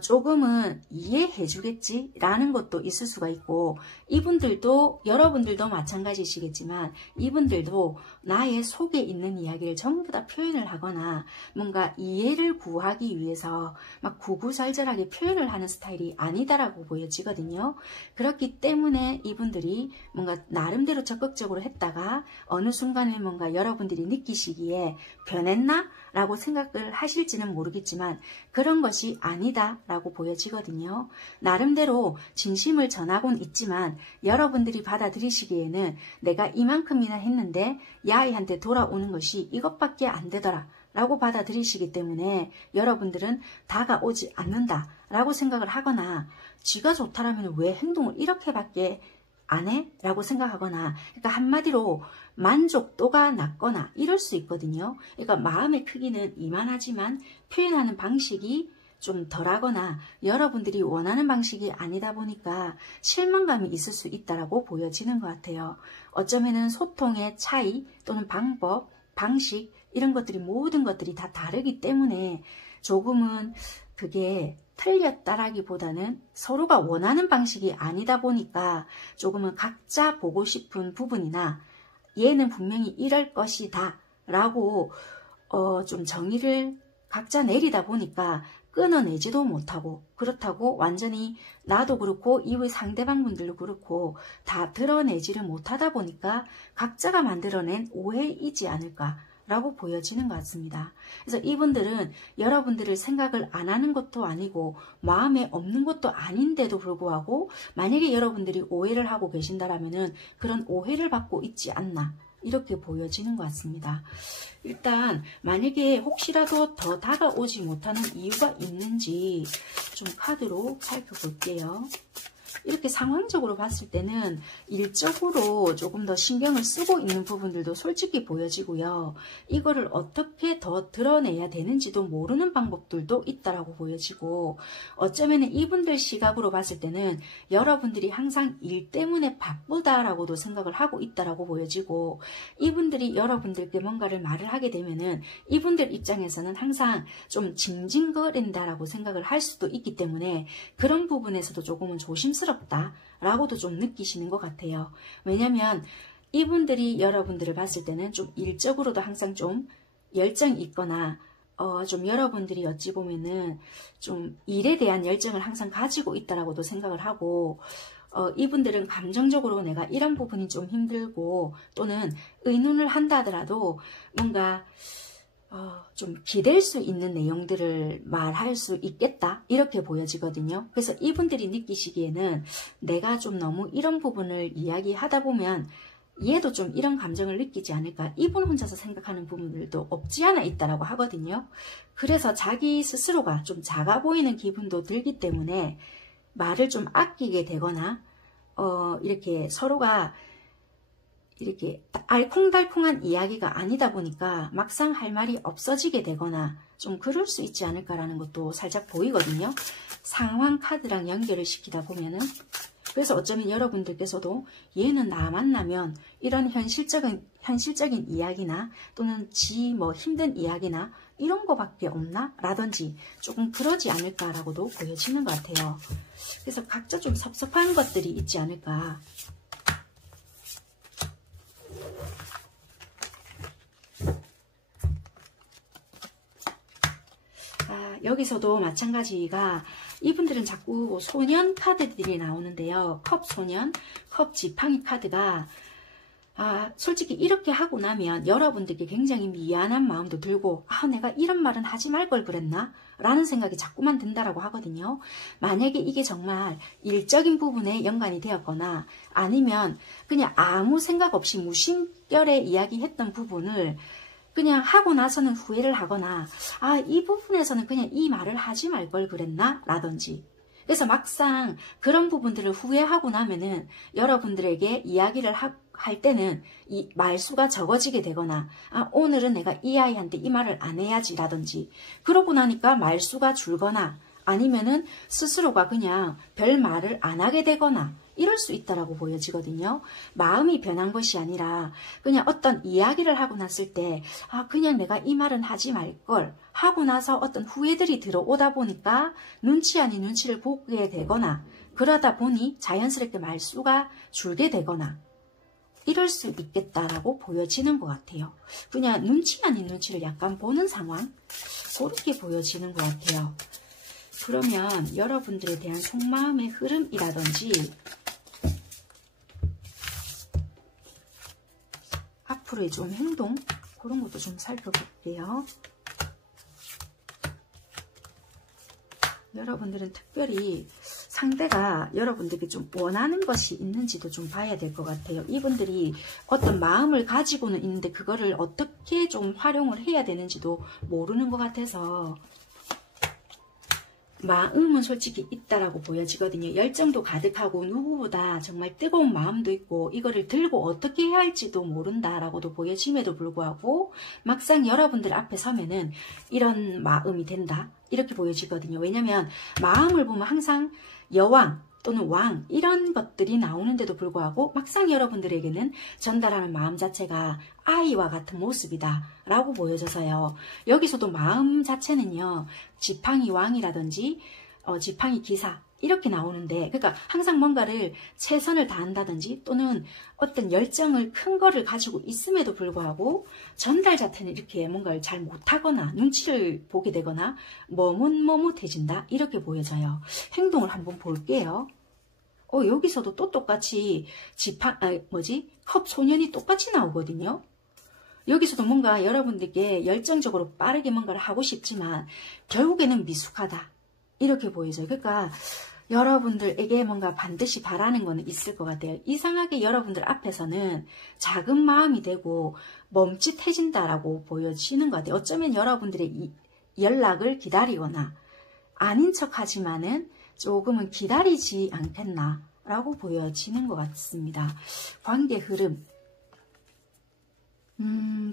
조금은 이해해 주겠지 라는 것도 있을 수가 있고 이분들도 여러분들도 마찬가지시겠지만 이분들도 나의 속에 있는 이야기를 전부 다 표현을 하거나 뭔가 이해를 구하기 위해서 막 구구절절하게 표현을 하는 스타일이 아니다라고 보여지거든요. 그렇기 때문에 이분들이 뭔가 나름대로 적극적으로 했다가 어느 순간에 뭔가 여러분들이 느끼시기에 변했나? 라고 생각을 하실지는 모르겠지만 그런 것이 아니다 라고 보여지거든요. 나름대로 진심을 전하곤 있지만 여러분들이 받아들이시기에는 내가 이만큼이나 했는데 야이한테 돌아오는 것이 이것밖에 안 되더라 라고 받아들이시기 때문에 여러분들은 다가오지 않는다 라고 생각을 하거나 쥐가 좋다라면 왜 행동을 이렇게밖에 안 해? 라고 생각하거나 그러니까 한마디로 만족도가 낮거나 이럴 수 있거든요. 그러니까 마음의 크기는 이만하지만 표현하는 방식이 좀 덜하거나 여러분들이 원하는 방식이 아니다 보니까 실망감이 있을 수 있다라고 보여지는 것 같아요. 어쩌면은 소통의 차이 또는 방법, 방식 이런 것들이 모든 것들이 다 다르기 때문에 조금은 그게 틀렸다라기보다는 서로가 원하는 방식이 아니다 보니까 조금은 각자 보고 싶은 부분이나 얘는 분명히 이럴 것이다 라고 좀 정의를 각자 내리다 보니까 끊어내지도 못하고 그렇다고 완전히 나도 그렇고 이후의 상대방분들도 그렇고 다 드러내지를 못하다 보니까 각자가 만들어낸 오해이지 않을까 라고 보여지는 것 같습니다. 그래서 이분들은 여러분들을 생각을 안 하는 것도 아니고 마음에 없는 것도 아닌데도 불구하고 만약에 여러분들이 오해를 하고 계신다라면은 그런 오해를 받고 있지 않나 이렇게 보여지는 것 같습니다. 일단 만약에 혹시라도 더 다가오지 못하는 이유가 있는지 좀 카드로 살펴볼게요. 이렇게 상황적으로 봤을 때는 일적으로 조금 더 신경을 쓰고 있는 부분들도 솔직히 보여지고요. 이거를 어떻게 더 드러내야 되는지도 모르는 방법들도 있다라고 보여지고, 어쩌면 이분들 시각으로 봤을 때는 여러분들이 항상 일 때문에 바쁘다라고도 생각을 하고 있다라고 보여지고, 이분들이 여러분들께 뭔가를 말을 하게 되면은 이분들 입장에서는 항상 좀 징징거린다라고 생각을 할 수도 있기 때문에 그런 부분에서도 조금은 조심스럽다라고도 좀 느끼시는 것 같아요. 왜냐면 이분들이 여러분들을 봤을 때는 좀 일적으로도 항상 좀 열정이 있거나 좀 여러분들이 어찌 보면은 좀 일에 대한 열정을 항상 가지고 있다라고도 생각을 하고, 이분들은 감정적으로 내가 이런 부분이 좀 힘들고 또는 의논을 한다 하더라도 뭔가 좀 기댈 수 있는 내용들을 말할 수 있겠다 이렇게 보여지거든요. 그래서 이분들이 느끼시기에는 내가 좀 너무 이런 부분을 이야기하다 보면 얘도 좀 이런 감정을 느끼지 않을까, 이분 혼자서 생각하는 부분들도 없지 않아 있다라고 하거든요. 그래서 자기 스스로가 좀 작아 보이는 기분도 들기 때문에 말을 좀 아끼게 되거나 이렇게 서로가 이렇게 알콩달콩한 이야기가 아니다 보니까 막상 할 말이 없어지게 되거나 좀 그럴 수 있지 않을까라는 것도 살짝 보이거든요. 상황 카드랑 연결을 시키다 보면은, 그래서 어쩌면 여러분들께서도 얘는 나 만나면 이런 현실적인 이야기나 또는 지 뭐 힘든 이야기나 이런 거밖에 없나? 라든지 조금 그러지 않을까라고도 보여지는 것 같아요. 그래서 각자 좀 섭섭한 것들이 있지 않을까. 여기서도 마찬가지가 이분들은 자꾸 소년 카드들이 나오는데요. 컵 소년, 컵 지팡이 카드가 솔직히 이렇게 하고 나면 여러분들께 굉장히 미안한 마음도 들고 내가 이런 말은 하지 말 걸 그랬나? 라는 생각이 자꾸만 든다라고 하거든요. 만약에 이게 정말 일적인 부분에 연관이 되었거나 아니면 그냥 아무 생각 없이 무심결에 이야기했던 부분을 그냥 하고 나서는 후회를 하거나 이 부분에서는 그냥 이 말을 하지 말 걸 그랬나? 라든지, 그래서 막상 그런 부분들을 후회하고 나면은 여러분들에게 이야기를 할 때는 이 말수가 적어지게 되거나 오늘은 내가 이 아이한테 이 말을 안 해야지 라든지, 그러고 나니까 말수가 줄거나 아니면은 스스로가 그냥 별 말을 안 하게 되거나 이럴 수 있다라고 보여지거든요. 마음이 변한 것이 아니라 그냥 어떤 이야기를 하고 났을 때 그냥 내가 이 말은 하지 말걸 하고 나서 어떤 후회들이 들어오다 보니까 눈치 아닌 눈치를 보게 되거나, 그러다 보니 자연스럽게 말수가 줄게 되거나 이럴 수 있겠다라고 보여지는 것 같아요. 그냥 눈치 아닌 눈치를 약간 보는 상황, 그렇게 보여지는 것 같아요. 그러면 여러분들에 대한 속마음의 흐름이라든지 앞으로의 좀 행동, 그런 것도 좀 살펴볼게요. 여러분들은 특별히 상대가 여러분들께 좀 원하는 것이 있는지도 좀 봐야 될 것 같아요. 이분들이 어떤 마음을 가지고는 있는데 그거를 어떻게 좀 활용을 해야 되는지도 모르는 것 같아서, 마음은 솔직히 있다라고 보여지거든요. 열정도 가득하고 누구보다 정말 뜨거운 마음도 있고 이거를 들고 어떻게 해야 할지도 모른다라고도 보여짐에도 불구하고 막상 여러분들 앞에 서면은 이런 마음이 된다 이렇게 보여지거든요. 왜냐면 마음을 보면 항상 여왕 또는 왕 이런 것들이 나오는데도 불구하고 막상 여러분들에게는 전달하는 마음 자체가 아이와 같은 모습이다 라고 보여져서요. 여기서도 마음 자체는요, 지팡이 왕이라든지 지팡이 기사 이렇게 나오는데, 그러니까 항상 뭔가를 최선을 다한다든지 또는 어떤 열정을 큰 거를 가지고 있음에도 불구하고 전달 자체는 이렇게 뭔가를 잘 못하거나 눈치를 보게 되거나 머뭇머뭇해진다 이렇게 보여져요. 행동을 한번 볼게요. 여기서도 또 똑같이 컵 소년이 똑같이 나오거든요. 여기서도 뭔가 여러분들께 열정적으로 빠르게 뭔가를 하고 싶지만 결국에는 미숙하다 이렇게 보여져요. 그러니까 여러분들에게 뭔가 반드시 바라는 거는 있을 것 같아요. 이상하게 여러분들 앞에서는 작은 마음이 되고 멈칫해진다라고 보여지는 것 같아요. 어쩌면 여러분들의 이 연락을 기다리거나 아닌 척하지만은 조금은 기다리지 않겠나 라고 보여지는 것 같습니다. 관계 흐름.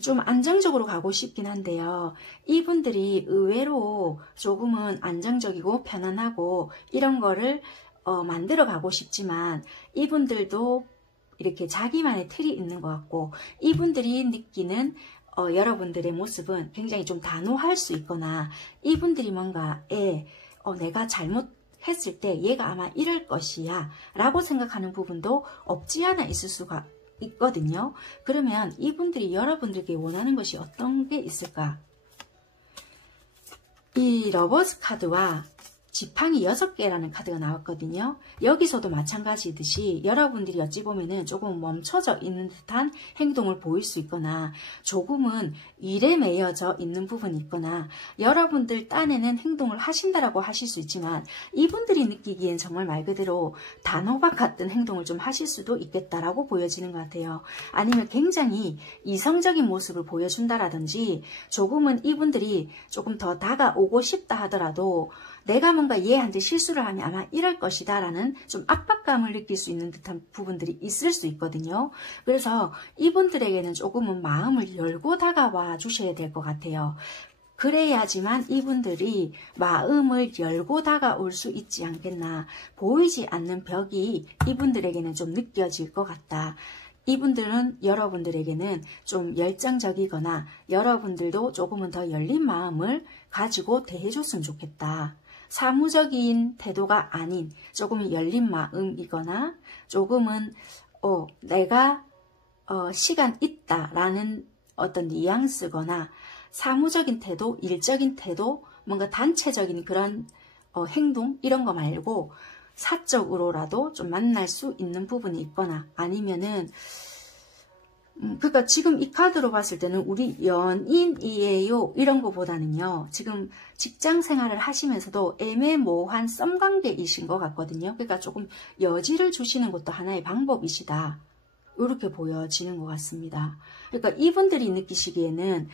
좀 안정적으로 가고 싶긴 한데요. 이분들이 의외로 조금은 안정적이고 편안하고 이런 거를 만들어 가고 싶지만 이분들도 이렇게 자기만의 틀이 있는 것 같고 이분들이 느끼는 여러분들의 모습은 굉장히 좀 단호할 수 있거나 이분들이 뭔가 내가 잘못했을 때 얘가 아마 이럴 것이야 라고 생각하는 부분도 없지 않아 있을 수가 있거든요. 그러면 이분들이 여러분들에게 원하는 것이 어떤 게 있을까? 이 러버스 카드와 지팡이 6개라는 카드가 나왔거든요. 여기서도 마찬가지듯이 여러분들이 어찌 보면은 조금 멈춰져 있는 듯한 행동을 보일 수 있거나 조금은 일에 매여져 있는 부분이 있거나 여러분들 딴에는 행동을 하신다라고 하실 수 있지만 이분들이 느끼기엔 정말 말 그대로 단호박 같은 행동을 좀 하실 수도 있겠다라고 보여지는 것 같아요. 아니면 굉장히 이성적인 모습을 보여준다라든지 조금은 이분들이 조금 더 다가오고 싶다 하더라도 내가 뭔가 얘한테 실수를 하면 아마 이럴 것이다 라는 좀 압박감을 느낄 수 있는 듯한 부분들이 있을 수 있거든요. 그래서 이분들에게는 조금은 마음을 열고 다가와 주셔야 될 것 같아요. 그래야지만 이분들이 마음을 열고 다가올 수 있지 않겠나. 보이지 않는 벽이 이분들에게는 좀 느껴질 것 같다. 이분들은 여러분들에게는 좀 열정적이거나 여러분들도 조금은 더 열린 마음을 가지고 대해줬으면 좋겠다. 사무적인 태도가 아닌 조금은 열린 마음이거나 조금은 내가 시간 있다라는 어떤 뉘앙스거나 사무적인 태도, 일적인 태도, 뭔가 단체적인 그런 행동 이런 거 말고 사적으로라도 좀 만날 수 있는 부분이 있거나 아니면은 그러니까 지금 이 카드로 봤을 때는 우리 연인이에요 이런 거보다는요 지금 직장 생활을 하시면서도 애매모호한 썸관계이신 것 같거든요. 그러니까 조금 여지를 주시는 것도 하나의 방법이시다 이렇게 보여지는 것 같습니다. 그러니까 이분들이 느끼시기에는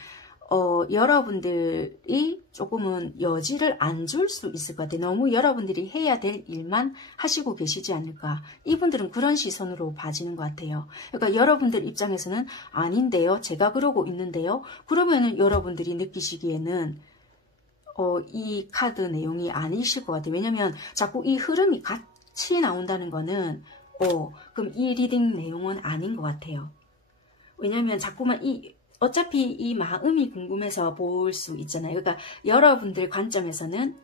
여러분들이 조금은 여지를 안 줄 수 있을 것 같아요. 너무 여러분들이 해야 될 일만 하시고 계시지 않을까. 이분들은 그런 시선으로 봐지는 것 같아요. 그러니까 여러분들 입장에서는 아닌데요. 제가 그러고 있는데요. 그러면은 여러분들이 느끼시기에는 이 카드 내용이 아니실 것 같아요. 왜냐면 자꾸 이 흐름이 같이 나온다는 거는 그럼 이 리딩 내용은 아닌 것 같아요. 왜냐면 자꾸만 어차피 이 마음이 궁금해서 볼 수 있잖아요. 그러니까 여러분들 관점에서는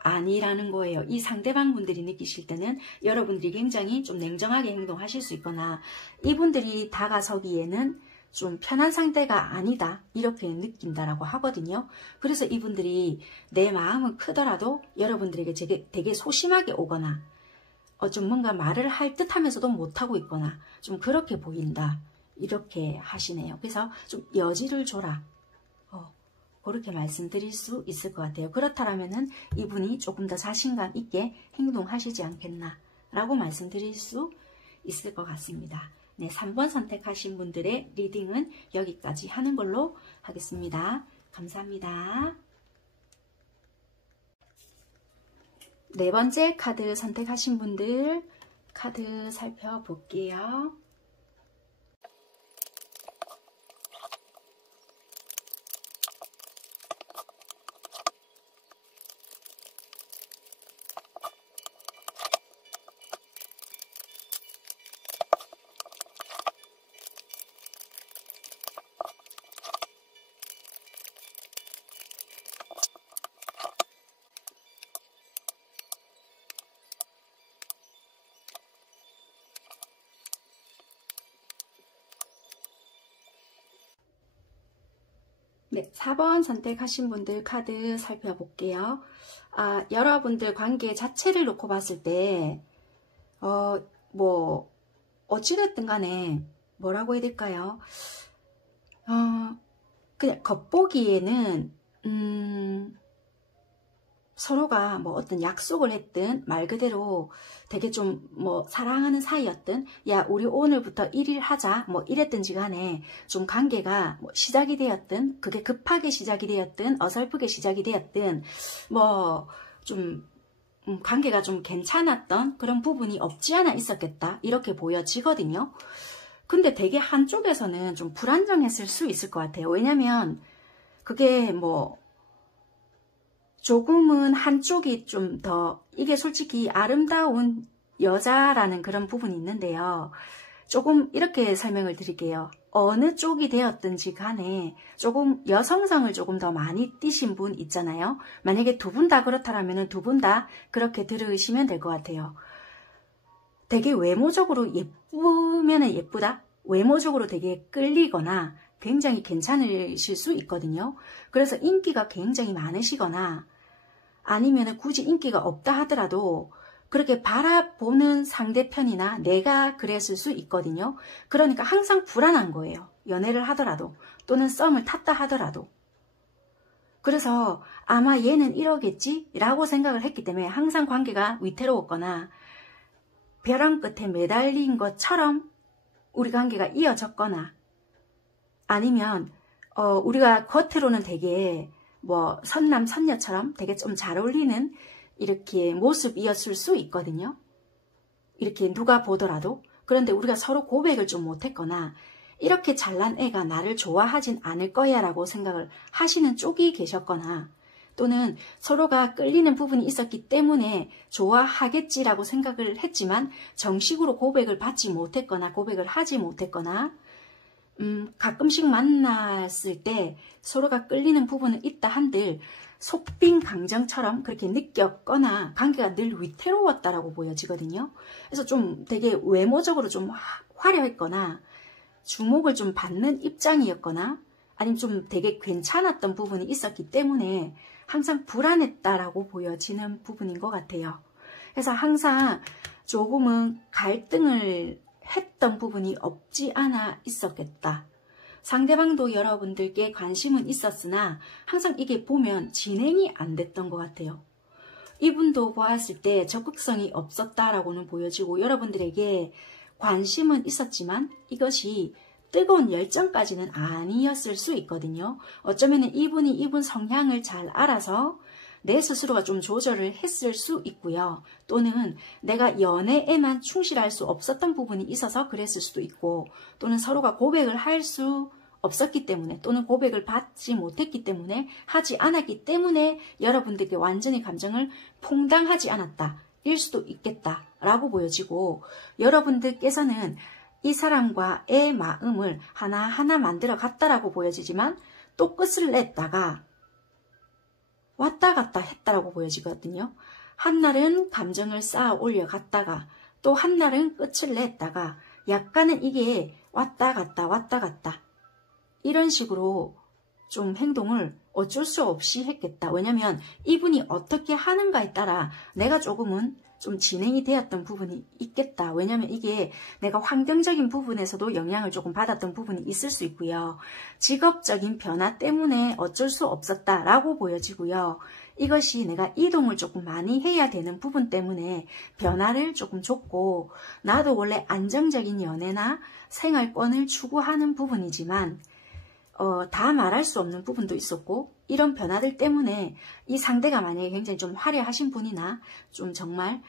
아니라는 거예요. 이 상대방 분들이 느끼실 때는 여러분들이 굉장히 좀 냉정하게 행동하실 수 있거나 이분들이 다가서기에는 좀 편한 상대가 아니다 이렇게 느낀다라고 하거든요. 그래서 이분들이 내 마음은 크더라도 여러분들에게 되게 소심하게 오거나 좀 뭔가 말을 할 듯하면서도 못하고 있거나 좀 그렇게 보인다. 이렇게 하시네요. 그래서 좀 여지를 줘라. 그렇게 말씀드릴 수 있을 것 같아요. 그렇다면은 이분이 조금 더 자신감 있게 행동하시지 않겠나 라고 말씀드릴 수 있을 것 같습니다. 네, 3번 선택하신 분들의 리딩은 여기까지 하는 걸로 하겠습니다. 감사합니다. 네 번째 카드 선택하신 분들 카드 살펴볼게요. 네, 4번 선택하신 분들 카드 살펴볼게요. 여러분들 관계 자체를 놓고 봤을 때 어찌됐든 간에 뭐라고 해야 될까요? 그냥 겉보기에는 서로가 뭐 어떤 약속을 했든 말 그대로 되게 좀 사랑하는 사이였든 야 우리 오늘부터 1일 하자 뭐 이랬든지 간에 좀 관계가 시작이 되었든 그게 급하게 시작이 되었든 어설프게 시작이 되었든 좀 관계가 좀 괜찮았던 그런 부분이 없지 않아 있었겠다 이렇게 보여지거든요. 근데 되게 한쪽에서는 좀 불안정했을 수 있을 것 같아요. 왜냐면 그게 뭐 조금은 한쪽이 좀 더 이게 솔직히 아름다운 여자라는 그런 부분이 있는데요. 조금 이렇게 설명을 드릴게요. 어느 쪽이 되었든지 간에 조금 여성성을 조금 더 많이 띠신 분 있잖아요. 만약에 두 분 다 그렇다면 두 분 다 그렇게 들으시면 될 것 같아요. 되게 외모적으로 예쁘면 예쁘다? 외모적으로 되게 끌리거나 굉장히 괜찮으실 수 있거든요. 그래서 인기가 굉장히 많으시거나 아니면 굳이 인기가 없다 하더라도 그렇게 바라보는 상대편이나 내가 그랬을 수 있거든요. 그러니까 항상 불안한 거예요. 연애를 하더라도 또는 썸을 탔다 하더라도. 그래서 아마 얘는 이러겠지? 라고 생각을 했기 때문에 항상 관계가 위태로웠거나 벼랑 끝에 매달린 것처럼 우리 관계가 이어졌거나 아니면 우리가 겉으로는 되게 뭐 선남 선녀처럼 되게 좀 잘 어울리는 이렇게 모습이었을 수 있거든요. 이렇게 누가 보더라도. 그런데 우리가 서로 고백을 좀 못했거나 이렇게 잘난 애가 나를 좋아하진 않을 거야 라고 생각을 하시는 쪽이 계셨거나 또는 서로가 끌리는 부분이 있었기 때문에 좋아하겠지라고 생각을 했지만 정식으로 고백을 받지 못했거나 고백을 하지 못했거나 가끔씩 만났을 때 서로가 끌리는 부분은 있다 한들 속빈 강정처럼 그렇게 느꼈거나 관계가 늘 위태로웠다라고 보여지거든요. 그래서 좀 되게 외모적으로 좀 화려했거나 주목을 좀 받는 입장이었거나 아니면 좀 되게 괜찮았던 부분이 있었기 때문에 항상 불안했다라고 보여지는 부분인 것 같아요. 그래서 항상 조금은 갈등을 했던 부분이 없지 않아 있었겠다. 상대방도 여러분들께 관심은 있었으나 항상 이게 보면 진행이 안 됐던 것 같아요. 이분도 보았을 때 적극성이 없었다라고는 보여지고 여러분들에게 관심은 있었지만 이것이 뜨거운 열정까지는 아니었을 수 있거든요. 어쩌면 이분이 이분 성향을 잘 알아서 내 스스로가 좀 조절을 했을 수 있고요. 또는 내가 연애에만 충실할 수 없었던 부분이 있어서 그랬을 수도 있고 또는 서로가 고백을 할 수 없었기 때문에 또는 고백을 받지 못했기 때문에 하지 않았기 때문에 여러분들께 완전히 감정을 퐁당하지 않았다. 일 수도 있겠다라고 보여지고 여러분들께서는 이 사람과의 마음을 하나하나 만들어 갔다라고 보여지지만 또 끝을 냈다가 왔다 갔다 했다라고 보여지거든요. 한날은 감정을 쌓아 올려 갔다가 또 한날은 끝을 냈다가 약간은 이게 왔다 갔다 이런 식으로 좀 행동을 어쩔 수 없이 했겠다. 왜냐면 이분이 어떻게 하는가에 따라 내가 조금은 좀 진행이 되었던 부분이 있겠다. 왜냐면 이게 내가 환경적인 부분에서도 영향을 조금 받았던 부분이 있을 수 있고요. 직업적인 변화 때문에 어쩔 수 없었다라고 보여지고요. 이것이 내가 이동을 조금 많이 해야 되는 부분 때문에 변화를 조금 줬고 나도 원래 안정적인 연애나 생활권을 추구하는 부분이지만 다 말할 수 없는 부분도 있었고 이런 변화들 때문에 이 상대가 만약에 굉장히 좀 화려하신 분이나 좀 정말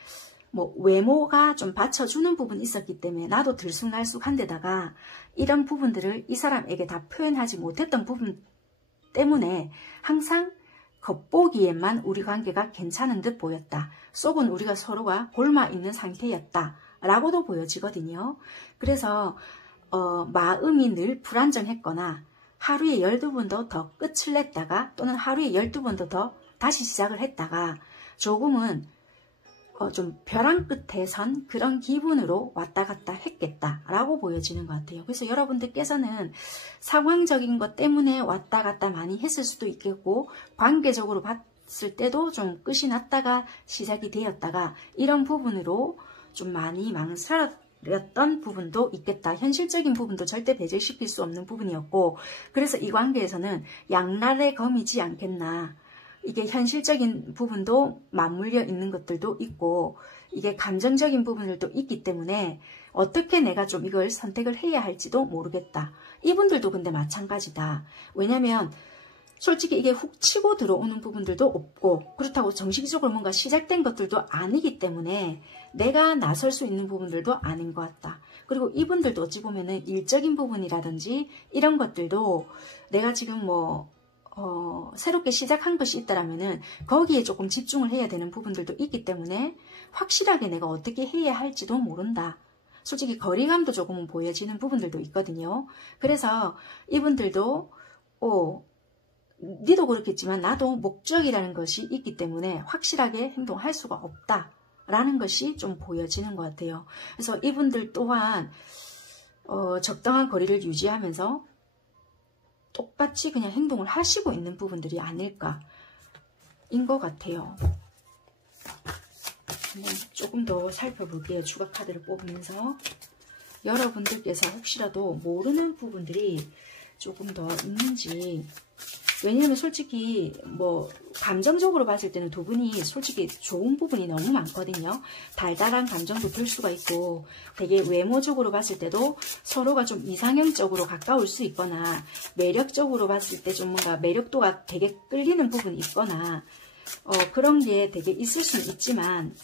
뭐 외모가 좀 받쳐주는 부분이 있었기 때문에 나도 들쑥날쑥한 데다가 이런 부분들을 이 사람에게 다 표현하지 못했던 부분 때문에 항상 겉보기에만 우리 관계가 괜찮은 듯 보였다. 속은 우리가 서로가 골마 있는 상태였다. 라고도 보여지거든요. 그래서 마음이 늘 불안정했거나 하루에 12번도 더 끝을 냈다가 또는 하루에 12번도 더 다시 시작을 했다가 조금은 좀 벼랑 끝에 선 그런 기분으로 왔다 갔다 했겠다라고 보여지는 것 같아요. 그래서 여러분들께서는 상황적인 것 때문에 왔다 갔다 많이 했을 수도 있겠고 관계적으로 봤을 때도 좀 끝이 났다가 시작이 되었다가 이런 부분으로 좀 많이 망설였던 부분도 있겠다. 현실적인 부분도 절대 배제시킬 수 없는 부분이었고 그래서 이 관계에서는 양날의 검이지 않겠나. 이게 현실적인 부분도 맞물려 있는 것들도 있고 이게 감정적인 부분들도 있기 때문에 어떻게 내가 좀 이걸 선택을 해야 할지도 모르겠다. 이분들도 근데 마찬가지다. 왜냐면 솔직히 이게 훅 치고 들어오는 부분들도 없고 그렇다고 정식적으로 뭔가 시작된 것들도 아니기 때문에 내가 나설 수 있는 부분들도 아닌 것 같다. 그리고 이분들도 어찌 보면은 일적인 부분이라든지 이런 것들도 내가 지금 새롭게 시작한 것이 있다라면은 거기에 조금 집중을 해야 되는 부분들도 있기 때문에 확실하게 내가 어떻게 해야 할지도 모른다. 솔직히 거리감도 조금은 보여지는 부분들도 있거든요. 그래서 이분들도 니도 그렇겠지만 나도 목적이라는 것이 있기 때문에 확실하게 행동할 수가 없다 라는 것이 좀 보여지는 것 같아요. 그래서 이분들 또한 적당한 거리를 유지하면서 똑같이 그냥 행동을 하시고 있는 부분들이 아닐까 인 것 같아요. 한번 조금 더 살펴볼게요. 추가 카드를 뽑으면서 여러분들께서 혹시라도 모르는 부분들이 조금 더 있는지, 왜냐하면 솔직히 감정적으로 봤을 때는 두 분이 솔직히 좋은 부분이 너무 많거든요. 달달한 감정도 들 수가 있고 되게 외모적으로 봤을 때도 서로가 좀 이상형적으로 가까울 수 있거나 매력적으로 봤을 때 좀 뭔가 매력도가 되게 끌리는 부분이 있거나 그런 게 되게 있을 수는 있지만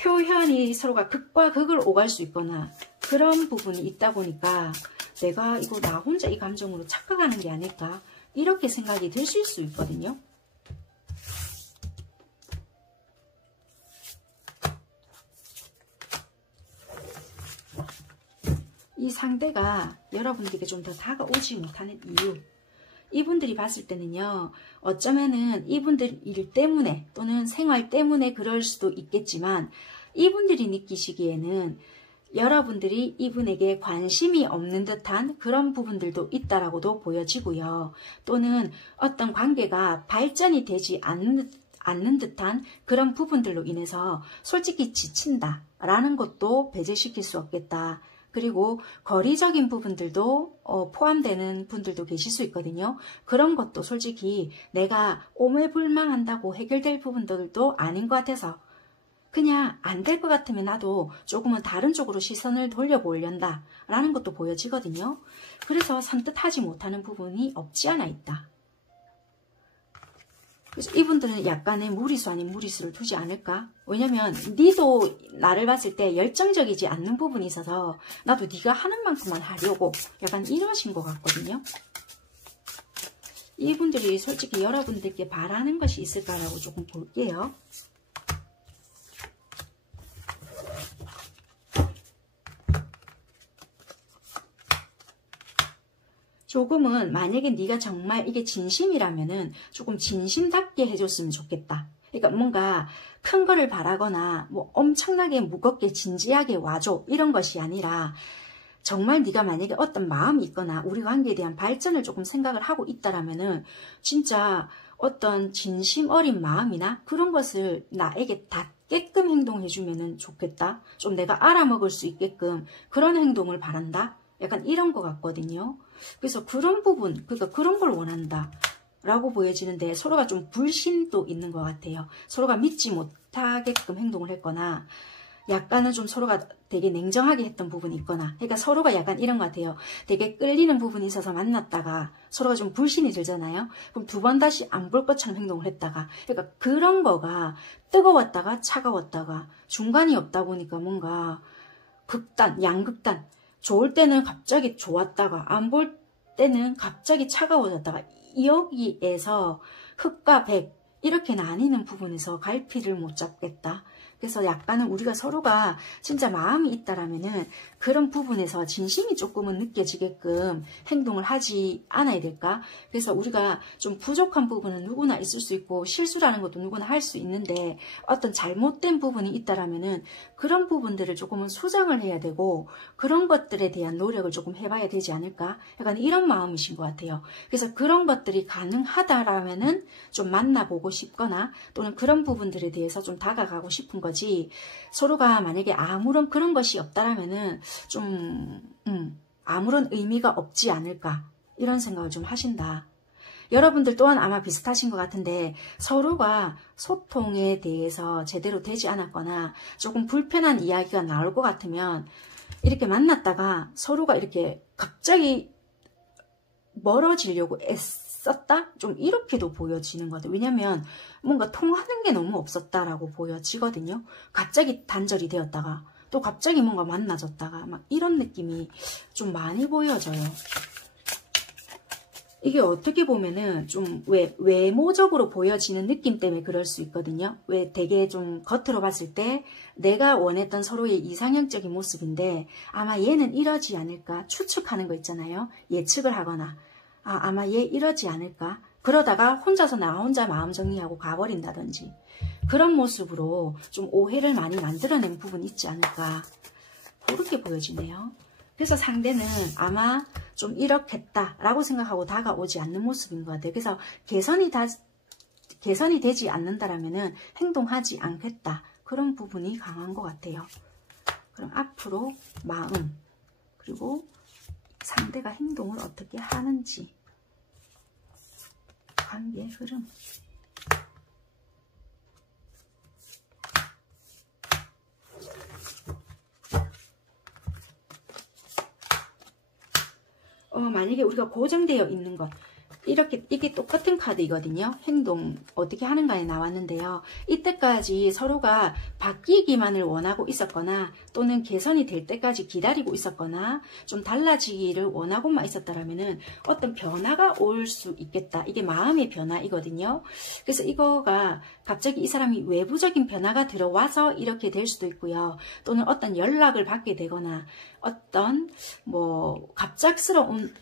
표현이 서로가 극과 극을 오갈 수 있거나 그런 부분이 있다 보니까 내가 이거 나 혼자 이 감정으로 착각하는 게 아닐까 이렇게 생각이 드실 수 있거든요. 이 상대가 여러분들에게 좀 더 다가오지 못하는 이유, 이분들이 봤을 때는요, 어쩌면은 이분들 일 때문에 또는 생활 때문에 그럴 수도 있겠지만 이분들이 느끼시기에는 여러분들이 이분에게 관심이 없는 듯한 그런 부분들도 있다라고도 보여지고요. 또는 어떤 관계가 발전이 되지 않는 듯한 그런 부분들로 인해서 솔직히 지친다라는 것도 배제시킬 수 없겠다. 그리고 거리적인 부분들도 포함되는 분들도 계실 수 있거든요. 그런 것도 솔직히 내가 오매불망한다고 해결될 부분들도 아닌 것 같아서 그냥 안 될 것 같으면 나도 조금은 다른 쪽으로 시선을 돌려보려한다 라는 것도 보여지거든요. 그래서 선뜻하지 못하는 부분이 없지 않아 있다. 그래서 이분들은 약간의 무리수 아닌 무리수를 두지 않을까? 왜냐면 니도 나를 봤을 때 열정적이지 않는 부분이 있어서 나도 네가 하는 만큼만 하려고 약간 이러신 것 같거든요. 이분들이 솔직히 여러분들께 바라는 것이 있을까라고 조금 볼게요. 조금은 만약에 네가 정말 이게 진심이라면은 조금 진심답게 해줬으면 좋겠다. 그러니까 뭔가 큰 거를 바라거나 엄청나게 무겁게 진지하게 와줘 이런 것이 아니라 정말 네가 만약에 어떤 마음이 있거나 우리 관계에 대한 발전을 조금 생각을 하고 있다라면은 진짜 어떤 진심 어린 마음이나 그런 것을 나에게 닿게끔 행동해주면은 좋겠다. 좀 내가 알아먹을 수 있게끔 그런 행동을 바란다. 약간 이런 것 같거든요. 그래서 그런 부분, 그러니까 그런 걸 원한다 라고 보여지는데 서로가 좀 불신도 있는 것 같아요. 서로가 믿지 못하게끔 행동을 했거나 약간은 좀 서로가 되게 냉정하게 했던 부분이 있거나, 그러니까 서로가 약간 이런 것 같아요. 되게 끌리는 부분이 있어서 만났다가 서로가 좀 불신이 들잖아요. 그럼 두 번 다시 안 볼 것처럼 행동을 했다가, 그러니까 그런 거가 뜨거웠다가 차가웠다가 중간이 없다 보니까 뭔가 극단, 양극단, 좋을 때는 갑자기 좋았다가 안 볼 때는 갑자기 차가워졌다가 여기에서 흑과 백 이렇게 나뉘는 부분에서 갈피를 못 잡겠다. 그래서 약간은 우리가 서로가 진짜 마음이 있다라면은 그런 부분에서 진심이 조금은 느껴지게끔 행동을 하지 않아야 될까? 그래서 우리가 좀 부족한 부분은 누구나 있을 수 있고 실수라는 것도 누구나 할 수 있는데 어떤 잘못된 부분이 있다라면은 그런 부분들을 조금은 수정을 해야 되고 그런 것들에 대한 노력을 조금 해봐야 되지 않을까? 약간 이런 마음이신 것 같아요. 그래서 그런 것들이 가능하다라면은 좀 만나보고 싶거나 또는 그런 부분들에 대해서 좀 다가가고 싶은 거지, 서로가 만약에 아무런 그런 것이 없다라면은 좀 아무런 의미가 없지 않을까 이런 생각을 좀 하신다. 여러분들 또한 아마 비슷하신 것 같은데 서로가 소통에 대해서 제대로 되지 않았거나 조금 불편한 이야기가 나올 것 같으면 이렇게 만났다가 서로가 이렇게 갑자기 멀어지려고 썼다? 좀 이렇게도 보여지는 것 같아요. 왜냐면 뭔가 통하는 게 너무 없었다라고 보여지거든요. 갑자기 단절이 되었다가 또 갑자기 뭔가 만나졌다가 막 이런 느낌이 좀 많이 보여져요. 이게 어떻게 보면은 좀 외모적으로 보여지는 느낌 때문에 그럴 수 있거든요. 왜 되게 좀 겉으로 봤을 때 내가 원했던 서로의 이상형적인 모습인데 아마 얘는 이러지 않을까 추측하는 거 있잖아요. 예측을 하거나 아마 얘 이러지 않을까 그러다가 혼자서 나 혼자 마음 정리하고 가버린다든지 그런 모습으로 좀 오해를 많이 만들어낸 부분이 있지 않을까 그렇게 보여지네요. 그래서 상대는 아마 좀 이렇겠다라고 생각하고 다가오지 않는 모습인 것 같아요. 그래서 개선이 되지 않는다라면은 행동하지 않겠다. 그런 부분이 강한 것 같아요. 그럼 앞으로 마음 그리고 상대가 행동을 어떻게 하는지 관계의 흐름 만약에 우리가 고정되어 있는 것 이게 똑같은 카드이거든요. 행동 어떻게 하는가에 나왔는데요. 이때까지 서로가 바뀌기만을 원하고 있었거나 또는 개선이 될 때까지 기다리고 있었거나 좀 달라지기를 원하고만 있었다라면은 어떤 변화가 올 수 있겠다. 이게 마음의 변화이거든요. 그래서 이거가 갑자기 이 사람이 외부적인 변화가 들어와서 이렇게 될 수도 있고요. 또는 어떤 연락을 받게 되거나 어떤 갑작스러운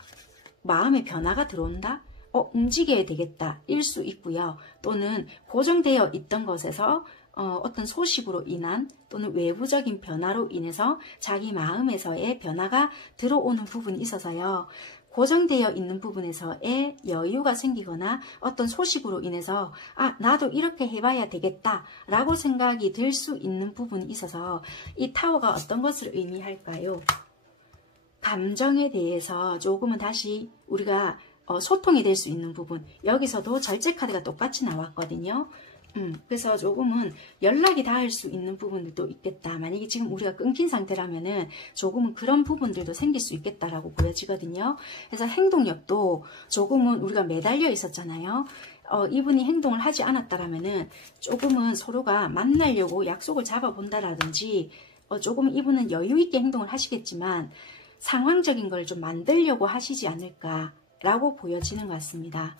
마음의 변화가 들어온다? 움직여야 되겠다 일 수 있고요. 또는 고정되어 있던 것에서 어떤 소식으로 인한 또는 외부적인 변화로 인해서 자기 마음에서의 변화가 들어오는 부분이 있어서요. 고정되어 있는 부분에서의 여유가 생기거나 어떤 소식으로 인해서 나도 이렇게 해봐야 되겠다 라고 생각이 들 수 있는 부분이 있어서 이 타워가 어떤 것을 의미할까요? 감정에 대해서 조금은 다시 우리가 소통이 될 수 있는 부분 여기서도 절제 카드가 똑같이 나왔거든요. 그래서 조금은 연락이 닿을 수 있는 부분들도 있겠다. 만약에 지금 우리가 끊긴 상태라면은 조금은 그런 부분들도 생길 수 있겠다라고 보여지거든요. 그래서 행동력도 조금은 우리가 매달려 있었잖아요. 이분이 행동을 하지 않았다라면은 조금은 서로가 만나려고 약속을 잡아본다라든지 조금 이분은 여유 있게 행동을 하시겠지만 상황적인 걸 좀 만들려고 하시지 않을까라고 보여지는 것 같습니다.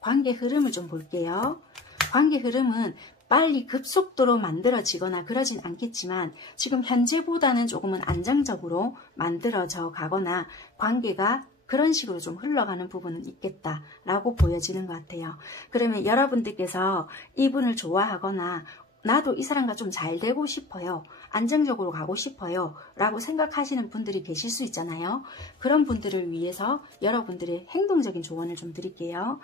관계 흐름을 좀 볼게요. 관계 흐름은 빨리 급속도로 만들어지거나 그러진 않겠지만 지금 현재보다는 조금은 안정적으로 만들어져 가거나 관계가 그런 식으로 좀 흘러가는 부분은 있겠다라고 보여지는 것 같아요. 그러면 여러분들께서 이분을 좋아하거나 나도 이 사람과 좀 잘 되고 싶어요. 안정적으로 가고 싶어요. 라고 생각하시는 분들이 계실 수 있잖아요. 그런 분들을 위해서 여러분들의 행동적인 조언을 좀 드릴게요.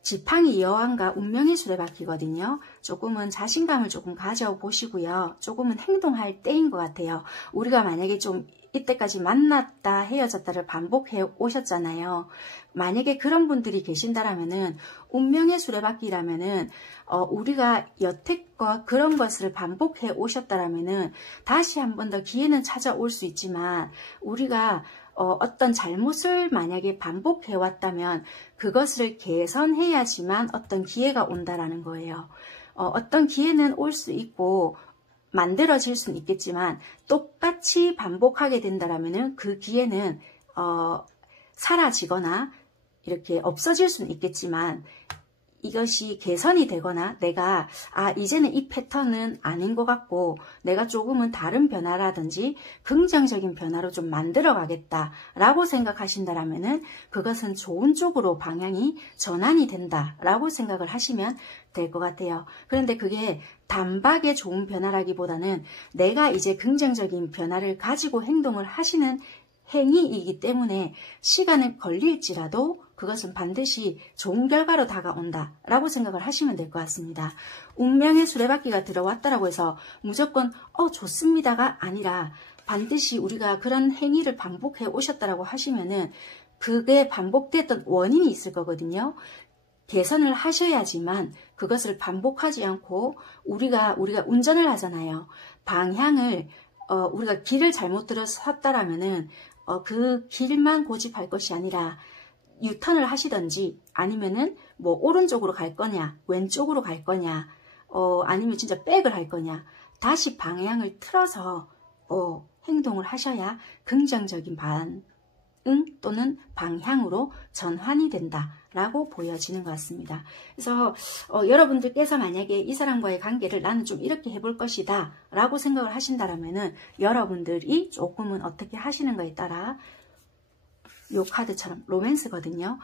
지팡이 여왕과 운명의 수레바퀴거든요. 조금은 자신감을 조금 가져보시고요. 조금은 행동할 때인 것 같아요. 우리가 만약에 좀 이때까지 만났다 헤어졌다를 반복해 오셨잖아요. 만약에 그런 분들이 계신다라면은 운명의 수레바퀴라면은 우리가 여태껏 그런 것을 반복해 오셨다라면은 다시 한 번 더 기회는 찾아올 수 있지만 우리가 어떤 잘못을 만약에 반복해 왔다면 그것을 개선해야지만 어떤 기회가 온다라는 거예요. 어떤 기회는 올 수 있고 만들어질 수는 있겠지만 똑같이 반복하게 된다라면은 그 기회는 사라지거나 이렇게 없어질 수는 있겠지만 이것이 개선이 되거나 내가 이제는 이 패턴은 아닌 것 같고 내가 조금은 다른 변화라든지 긍정적인 변화로 좀 만들어 가겠다라고 생각하신다라면은 그것은 좋은 쪽으로 방향이 전환이 된다라고 생각을 하시면 될 것 같아요. 그런데 그게 단박에 좋은 변화라기보다는 내가 이제 긍정적인 변화를 가지고 행동을 하시는 행위이기 때문에 시간은 걸릴지라도 그것은 반드시 좋은 결과로 다가온다 라고 생각을 하시면 될 것 같습니다. 운명의 수레바퀴가 들어왔다라고 해서 무조건 좋습니다가 아니라 반드시 우리가 그런 행위를 반복해 오셨다라고 하시면은 그게 반복됐던 원인이 있을 거거든요. 개선을 하셔야지만 그것을 반복하지 않고 우리가 운전을 하잖아요. 방향을 우리가 길을 잘못 들어서 섰다라면은 그 길만 고집할 것이 아니라 유턴을 하시던지 아니면은 뭐 오른쪽으로 갈 거냐 왼쪽으로 갈 거냐 아니면 진짜 백을 할 거냐 다시 방향을 틀어서 행동을 하셔야 긍정적인 반응 또는 방향으로 전환이 된다라고 보여지는 것 같습니다. 그래서 여러분들께서 만약에 이 사람과의 관계를 나는 좀 이렇게 해볼 것이다 라고 생각을 하신다면은 여러분들이 조금은 어떻게 하시는 거에 따라 요 카드처럼 로맨스거든요.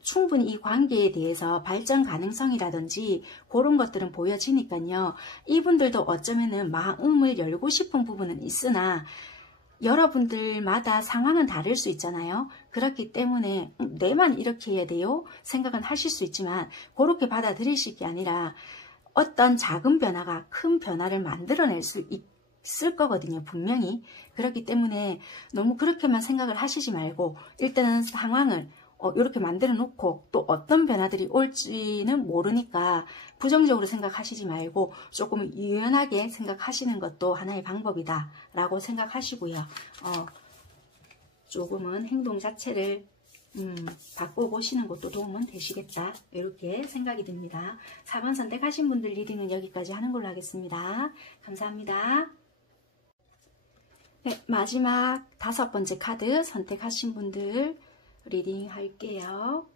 충분히 이 관계에 대해서 발전 가능성이라든지 그런 것들은 보여지니까요. 이분들도 어쩌면은 마음을 열고 싶은 부분은 있으나 여러분들마다 상황은 다를 수 있잖아요. 그렇기 때문에 내만 이렇게 해야 돼요? 생각은 하실 수 있지만 그렇게 받아들이실 게 아니라 어떤 작은 변화가 큰 변화를 만들어낼 수 있을 거거든요. 분명히. 그렇기 때문에 너무 그렇게만 생각을 하시지 말고 일단은 상황을 이렇게 만들어 놓고 또 어떤 변화들이 올지는 모르니까 부정적으로 생각하시지 말고 조금 유연하게 생각하시는 것도 하나의 방법이다 라고 생각하시고요. 조금은 행동 자체를 바꿔보시는 것도 도움은 되시겠다 이렇게 생각이 듭니다. 4번 선택하신 분들 리딩은 여기까지 하는 걸로 하겠습니다. 감사합니다. 네, 마지막 5번째 카드 선택하신 분들 리딩 할게요.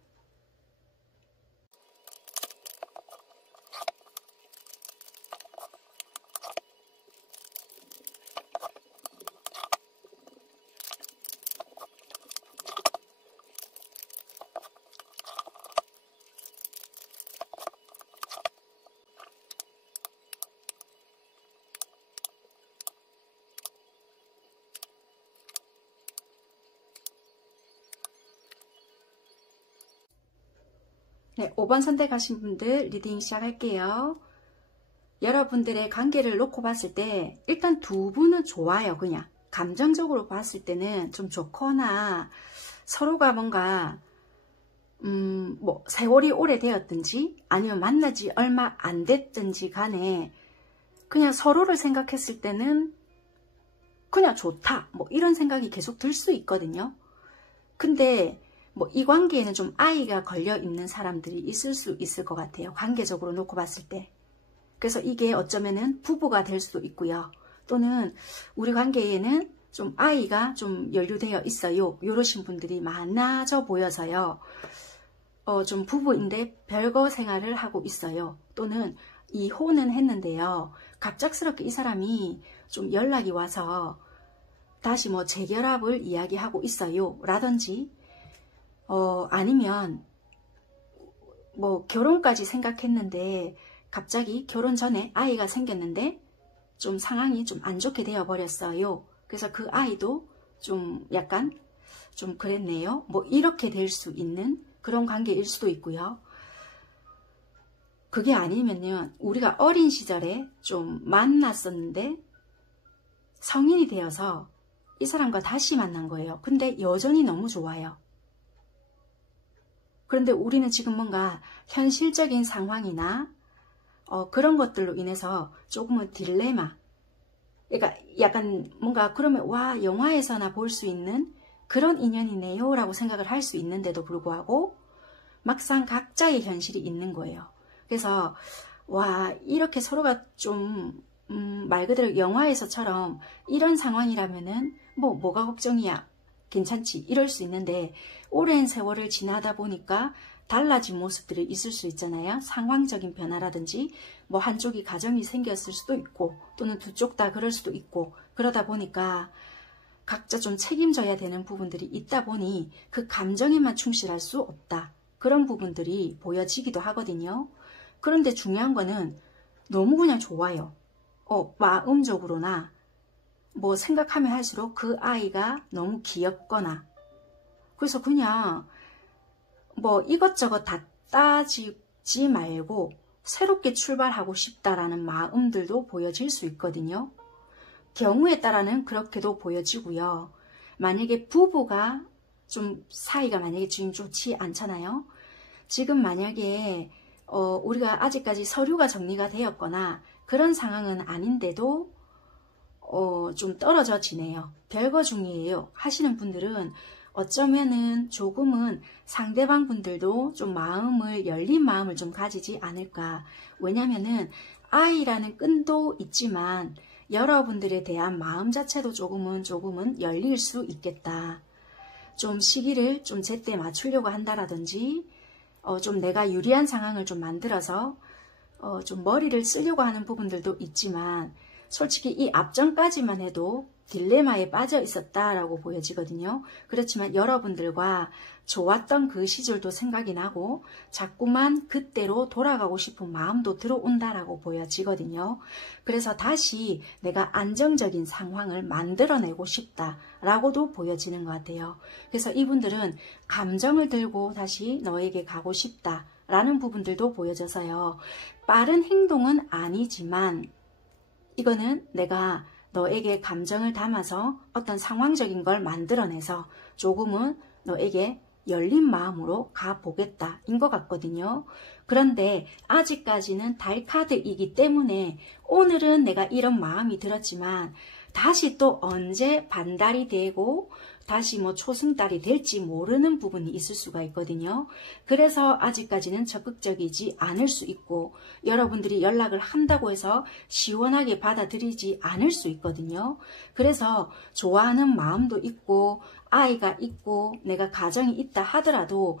네, 5번 선택하신 분들 리딩 시작할게요. 여러분들의 관계를 놓고 봤을 때 일단 두 분은 좋아요. 그냥 감정적으로 봤을 때는 좀 좋거나 서로가 뭔가 뭐 세월이 오래되었든지 아니면 만나지 얼마 안 됐든지 간에 그냥 서로를 생각했을 때는 그냥 좋다 뭐 이런 생각이 계속 들 수 있거든요. 근데 뭐 이 관계에는 좀 아이가 걸려 있는 사람들이 있을 수 있을 것 같아요. 관계적으로 놓고 봤을 때. 그래서 이게 어쩌면은 부부가 될 수도 있고요. 또는 우리 관계에는 좀 아이가 좀 연루되어 있어요. 이러신 분들이 많아져 보여서요. 좀 부부인데 별거 생활을 하고 있어요. 또는 이혼은 했는데요. 갑작스럽게 이 사람이 좀 연락이 와서 다시 뭐 재결합을 이야기하고 있어요. 라든지 아니면 뭐 결혼까지 생각했는데 갑자기 결혼 전에 아이가 생겼는데 좀 상황이 좀 안 좋게 되어 버렸어요. 그래서 그 아이도 좀 약간 좀 그랬네요. 뭐 이렇게 될 수 있는 그런 관계일 수도 있고요. 그게 아니면요. 우리가 어린 시절에 좀 만났었는데 성인이 되어서 이 사람과 다시 만난 거예요. 근데 여전히 너무 좋아요. 그런데 우리는 지금 뭔가 현실적인 상황이나 그런 것들로 인해서 조금은 딜레마, 그러니까 약간 뭔가 그러면 와 영화에서나 볼 수 있는 그런 인연이네요 라고 생각을 할 수 있는데도 불구하고 막상 각자의 현실이 있는 거예요. 그래서 와 이렇게 서로가 좀 말 그대로 영화에서처럼 이런 상황이라면은 뭐가 걱정이야 괜찮지 이럴 수 있는데 오랜 세월을 지나다 보니까 달라진 모습들이 있을 수 있잖아요. 상황적인 변화라든지 뭐 한쪽이 가정이 생겼을 수도 있고 또는 두 쪽 다 그럴 수도 있고 그러다 보니까 각자 좀 책임져야 되는 부분들이 있다 보니 그 감정에만 충실할 수 없다. 그런 부분들이 보여지기도 하거든요. 그런데 중요한 거는 너무 그냥 좋아요. 마음적으로나 뭐 생각하면 할수록 그 아이가 너무 귀엽거나 그래서 그냥 뭐 이것저것 다 따지지 말고 새롭게 출발하고 싶다라는 마음들도 보여질 수 있거든요. 경우에 따라는 그렇게도 보여지고요. 만약에 부부가 좀 사이가 만약에 지금 좋지 않잖아요. 지금 만약에 우리가 아직까지 서류가 정리가 되었거나 그런 상황은 아닌데도 좀 떨어져 지내요. 별거 중이에요 하시는 분들은 어쩌면은 조금은 상대방 분들도 좀 열린 마음을 좀 가지지 않을까. 왜냐면은 아이라는 끈도 있지만 여러분들에 대한 마음 자체도 조금은 열릴 수 있겠다. 좀 시기를 좀 제때 맞추려고 한다라든지, 좀 내가 유리한 상황을 좀 만들어서, 좀 머리를 쓰려고 하는 부분들도 있지만, 솔직히 이 앞전까지만 해도 딜레마에 빠져 있었다라고 보여지거든요. 그렇지만 여러분들과 좋았던 그 시절도 생각이 나고 자꾸만 그때로 돌아가고 싶은 마음도 들어온다라고 보여지거든요. 그래서 다시 내가 안정적인 상황을 만들어내고 싶다라고도 보여지는 것 같아요. 그래서 이분들은 감정을 들고 다시 너에게 가고 싶다라는 부분들도 보여져서요. 빠른 행동은 아니지만 이거는 내가 너에게 감정을 담아서 어떤 상황적인 걸 만들어내서 조금은 너에게 열린 마음으로 가보겠다 인 것 같거든요. 그런데 아직까지는 달 카드이기 때문에 오늘은 내가 이런 마음이 들었지만 다시 또 언제 반달이 되고 다시 뭐 초승달이 될지 모르는 부분이 있을 수가 있거든요. 그래서 아직까지는 적극적이지 않을 수 있고 여러분들이 연락을 한다고 해서 시원하게 받아들이지 않을 수 있거든요. 그래서 좋아하는 마음도 있고 아이가 있고 내가 가정이 있다 하더라도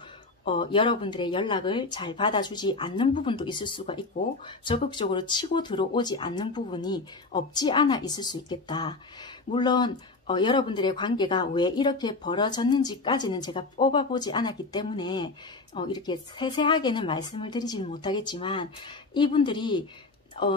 여러분들의 연락을 잘 받아주지 않는 부분도 있을 수가 있고 적극적으로 치고 들어오지 않는 부분이 없지 않아 있을 수 있겠다. 물론 여러분들의 관계가 왜 이렇게 벌어졌는지까지는 제가 뽑아보지 않았기 때문에 이렇게 세세하게는 말씀을 드리지는 못하겠지만 이분들이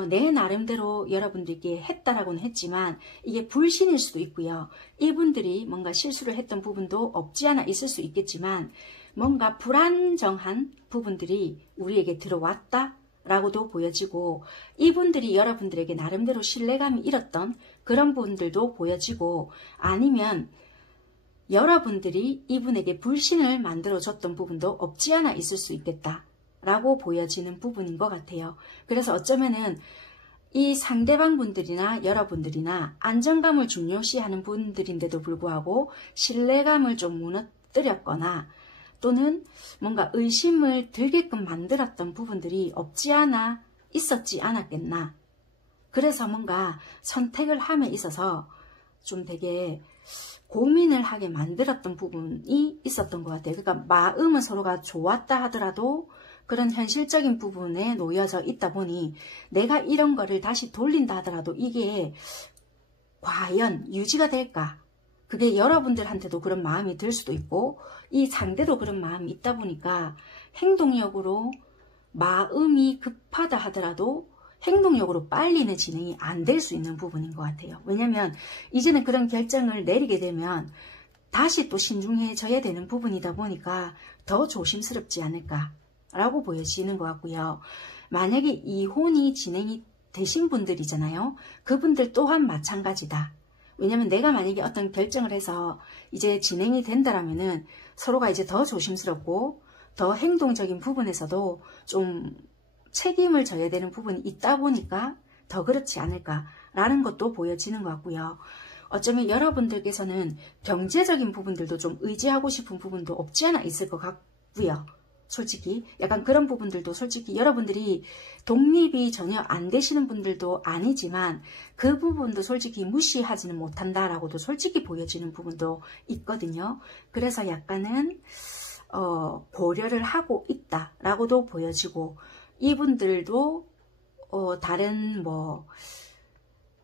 내 나름대로 여러분들께 했다라고는 했지만 이게 불신일 수도 있고요. 이분들이 뭔가 실수를 했던 부분도 없지 않아 있을 수 있겠지만 뭔가 불안정한 부분들이 우리에게 들어왔다 라고도 보여지고 이분들이 여러분들에게 나름대로 신뢰감이 잃었던 그런 부분들도 보여지고 아니면 여러분들이 이분에게 불신을 만들어줬던 부분도 없지 않아 있을 수 있겠다 라고 보여지는 부분인 것 같아요. 그래서 어쩌면은 이 상대방 분들이나 여러분들이나 안정감을 중요시하는 분들인데도 불구하고 신뢰감을 좀 무너뜨렸거나 또는 뭔가 의심을 들게끔 만들었던 부분들이 없지 않아 있었지 않았겠나. 그래서 뭔가 선택을 함에 있어서 좀 되게 고민을 하게 만들었던 부분이 있었던 것 같아요. 그러니까 마음은 서로가 좋았다 하더라도 그런 현실적인 부분에 놓여져 있다 보니 내가 이런 거를 다시 돌린다 하더라도 이게 과연 유지가 될까? 그게 여러분들한테도 그런 마음이 들 수도 있고 이 상대도 그런 마음이 있다 보니까 행동력으로 마음이 급하다 하더라도 행동력으로 빨리는 진행이 안 될 수 있는 부분인 것 같아요. 왜냐하면 이제는 그런 결정을 내리게 되면 다시 또 신중해져야 되는 부분이다 보니까 더 조심스럽지 않을까라고 보여지는 것 같고요. 만약에 이혼이 진행이 되신 분들이잖아요. 그분들 또한 마찬가지다. 왜냐면 내가 만약에 어떤 결정을 해서 이제 진행이 된다라면은 서로가 이제 더 조심스럽고 더 행동적인 부분에서도 좀 책임을 져야 되는 부분이 있다 보니까 더 그렇지 않을까라는 것도 보여지는 것 같고요. 어쩌면 여러분들께서는 경제적인 부분들도 좀 의지하고 싶은 부분도 없지 않아 있을 것 같고요. 솔직히 약간 그런 부분들도 솔직히 여러분들이 독립이 전혀 안 되시는 분들도 아니지만 그 부분도 솔직히 무시하지는 못한다라고도 솔직히 보여지는 부분도 있거든요. 그래서 약간은 고려를 하고 있다라고도 보여지고 이분들도 다른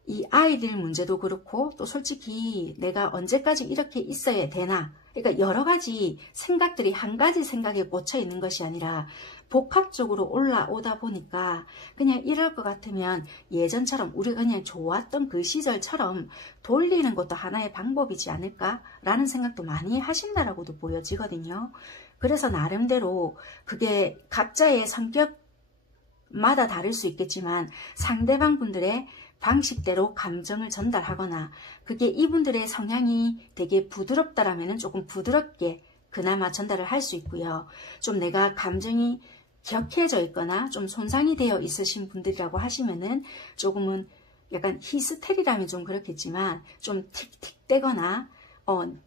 이 아이들 문제도 그렇고 또 솔직히 내가 언제까지 이렇게 있어야 되나 그러니까 여러 가지 생각들이 한 가지 생각에 꽂혀 있는 것이 아니라 복합적으로 올라오다 보니까 그냥 이럴 것 같으면 예전처럼 우리가 그냥 좋았던 그 시절처럼 돌리는 것도 하나의 방법이지 않을까라는 생각도 많이 하신다라고도 보여지거든요. 그래서 나름대로 그게 각자의 성격마다 다를 수 있겠지만 상대방 분들의 방식대로 감정을 전달하거나 그게 이분들의 성향이 되게 부드럽다라면 조금 부드럽게 그나마 전달을 할 수 있고요. 좀 내가 감정이 격해져 있거나 좀 손상이 되어 있으신 분들이라고 하시면은 조금은 약간 히스테리라면 좀 그렇겠지만 좀 틱틱대거나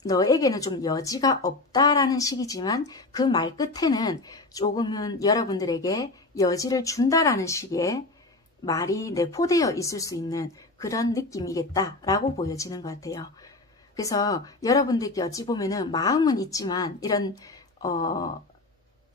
너에게는 좀 여지가 없다라는 식이지만 그 말 끝에는 조금은 여러분들에게 여지를 준다라는 식의 말이 내포되어 있을 수 있는 그런 느낌이겠다라고 보여지는 것 같아요. 그래서 여러분들께 어찌 보면은 마음은 있지만 이런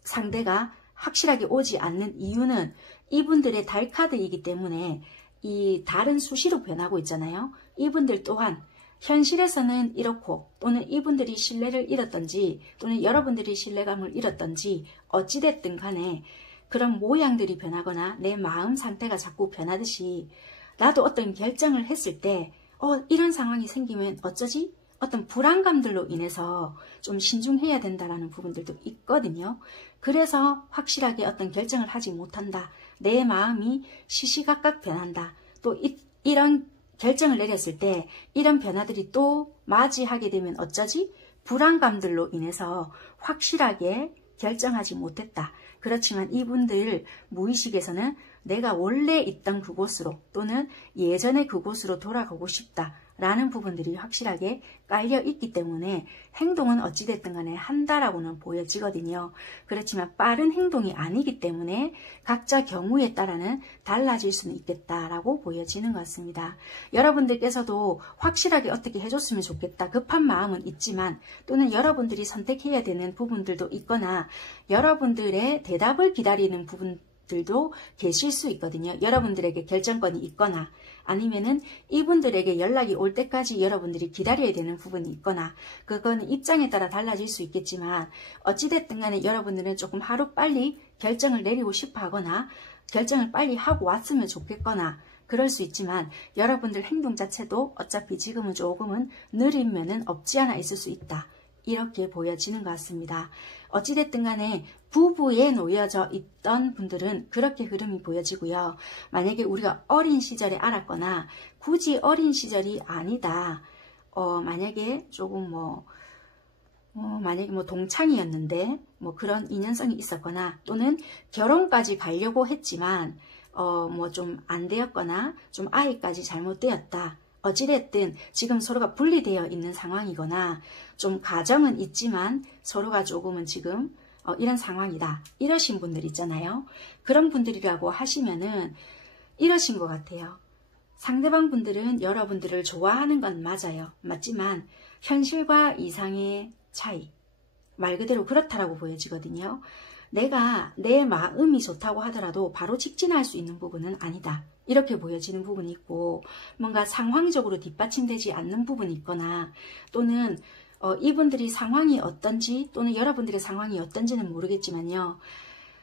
상대가 확실하게 오지 않는 이유는 이분들의 달카드이기 때문에 이 달은 수시로 변하고 있잖아요. 이분들 또한 현실에서는 이렇고 또는 이분들이 신뢰를 잃었던지 또는 여러분들이 신뢰감을 잃었던지 어찌됐든 간에 그런 모양들이 변하거나 내 마음 상태가 자꾸 변하듯이 나도 어떤 결정을 했을 때 이런 상황이 생기면 어쩌지? 어떤 불안감들로 인해서 좀 신중해야 된다라는 부분들도 있거든요. 그래서 확실하게 어떤 결정을 하지 못한다. 내 마음이 시시각각 변한다. 또 이런 결정을 내렸을 때 이런 변화들이 또 맞이하게 되면 어쩌지? 불안감들로 인해서 확실하게 결정하지 못했다. 그렇지만 이분들 무의식에서는 내가 원래 있던 그곳으로 또는 예전의 그곳으로 돌아가고 싶다. 라는 부분들이 확실하게 깔려 있기 때문에 행동은 어찌됐든 간에 한다라고는 보여지거든요. 그렇지만 빠른 행동이 아니기 때문에 각자 경우에 따라는 달라질 수는 있겠다라고 보여지는 것 같습니다. 여러분들께서도 확실하게 어떻게 해줬으면 좋겠다. 급한 마음은 있지만 또는 여러분들이 선택해야 되는 부분들도 있거나 여러분들의 대답을 기다리는 부분들도 계실 수 있거든요. 여러분들에게 결정권이 있거나 아니면은 이분들에게 연락이 올 때까지 여러분들이 기다려야 되는 부분이 있거나 그건 입장에 따라 달라질 수 있겠지만 어찌됐든 간에 여러분들은 조금 하루 빨리 결정을 내리고 싶어 하거나 결정을 빨리 하고 왔으면 좋겠거나 그럴 수 있지만 여러분들 행동 자체도 어차피 지금은 조금은 느린 면은 없지 않아 있을 수 있다. 이렇게 보여지는 것 같습니다. 어찌됐든 간에 부부에 놓여져 있던 분들은 그렇게 흐름이 보여지고요. 만약에 우리가 어린 시절에 알았거나 굳이 어린 시절이 아니다. 만약에 조금 만약에 동창이었는데 그런 인연성이 있었거나 또는 결혼까지 가려고 했지만 좀 안 되었거나 좀 아이까지 잘못되었다. 어찌됐든 지금 서로가 분리되어 있는 상황이거나 좀 가정은 있지만 서로가 조금은 지금 이런 상황이다. 이러신 분들 있잖아요. 그런 분들이라고 하시면은 이러신 것 같아요. 상대방 분들은 여러분들을 좋아하는 건 맞아요. 맞지만 현실과 이상의 차이. 말 그대로 그렇다라고 보여지거든요. 내가 내 마음이 좋다고 하더라도 바로 직진할 수 있는 부분은 아니다. 이렇게 보여지는 부분이 있고 뭔가 상황적으로 뒷받침되지 않는 부분이 있거나 또는 이분들이 상황이 어떤지 또는 여러분들의 상황이 어떤지는 모르겠지만요.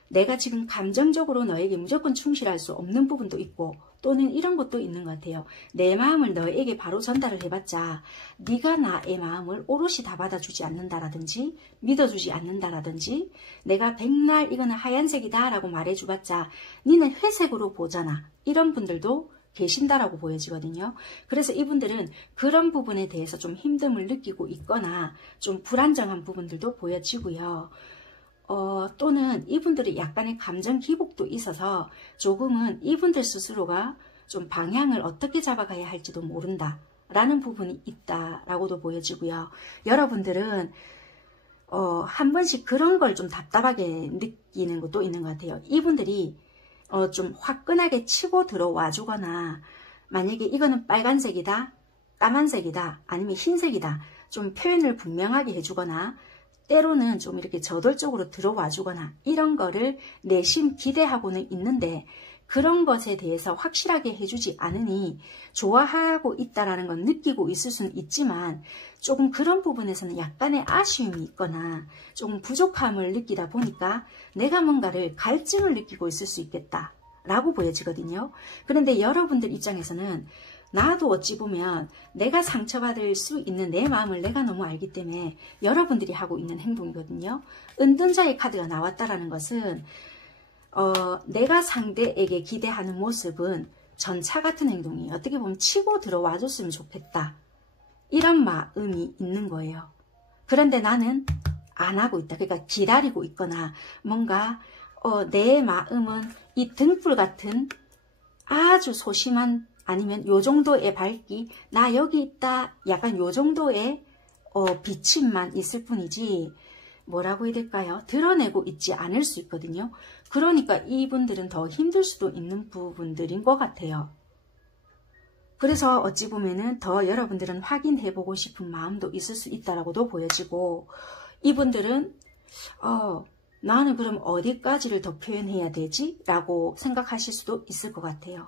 내가 지금 감정적으로 너에게 무조건 충실할 수 없는 부분도 있고 또는 이런 것도 있는 것 같아요. 내 마음을 너에게 바로 전달을 해봤자 네가 나의 마음을 오롯이 다 받아주지 않는다라든지 믿어주지 않는다라든지 내가 백날 이거는 하얀색이다 라고 말해줘봤자 니는 회색으로 보잖아. 이런 분들도 계신다라고 보여지거든요. 그래서 이분들은 그런 부분에 대해서 좀 힘듦을 느끼고 있거나 좀 불안정한 부분들도 보여지고요. 또는 이분들이 약간의 감정 기복도 있어서 조금은 이분들 스스로가 좀 방향을 어떻게 잡아가야 할지도 모른다 라는 부분이 있다라고도 보여지고요. 여러분들은 한 번씩 그런 걸 좀 답답하게 느끼는 것도 있는 것 같아요. 이분들이 좀 화끈하게 치고 들어와 주거나 만약에 이거는 빨간색이다, 까만색이다, 아니면 흰색이다 좀 표현을 분명하게 해주거나 때로는 좀 이렇게 저돌적으로 들어와 주거나 이런 거를 내심 기대하고는 있는데 그런 것에 대해서 확실하게 해주지 않으니 좋아하고 있다라는 건 느끼고 있을 수는 있지만 조금 그런 부분에서는 약간의 아쉬움이 있거나 조금 부족함을 느끼다 보니까 내가 뭔가를 갈증을 느끼고 있을 수 있겠다 라고 보여지거든요. 그런데 여러분들 입장에서는 나도 어찌 보면 내가 상처받을 수 있는 내 마음을 내가 너무 알기 때문에 여러분들이 하고 있는 행동이거든요. 은둔자의 카드가 나왔다라는 것은 내가 상대에게 기대하는 모습은 전차 같은 행동이 어떻게 보면 치고 들어와 줬으면 좋겠다. 이런 마음이 있는 거예요. 그런데 나는 안 하고 있다. 그러니까 기다리고 있거나 뭔가 내 마음은 이 등불 같은 아주 소심한 아니면 요 정도의 밝기, 나 여기 있다, 약간 요 정도의 비침만 있을 뿐이지 뭐라고 해야 될까요? 드러내고 있지 않을 수 있거든요. 그러니까 이분들은 더 힘들 수도 있는 부분들인 것 같아요. 그래서 어찌 보면은 더 여러분들은 확인해보고 싶은 마음도 있을 수 있다라고도 보여지고, 이분들은 나는 그럼 어디까지를 더 표현해야 되지? 라고 생각하실 수도 있을 것 같아요.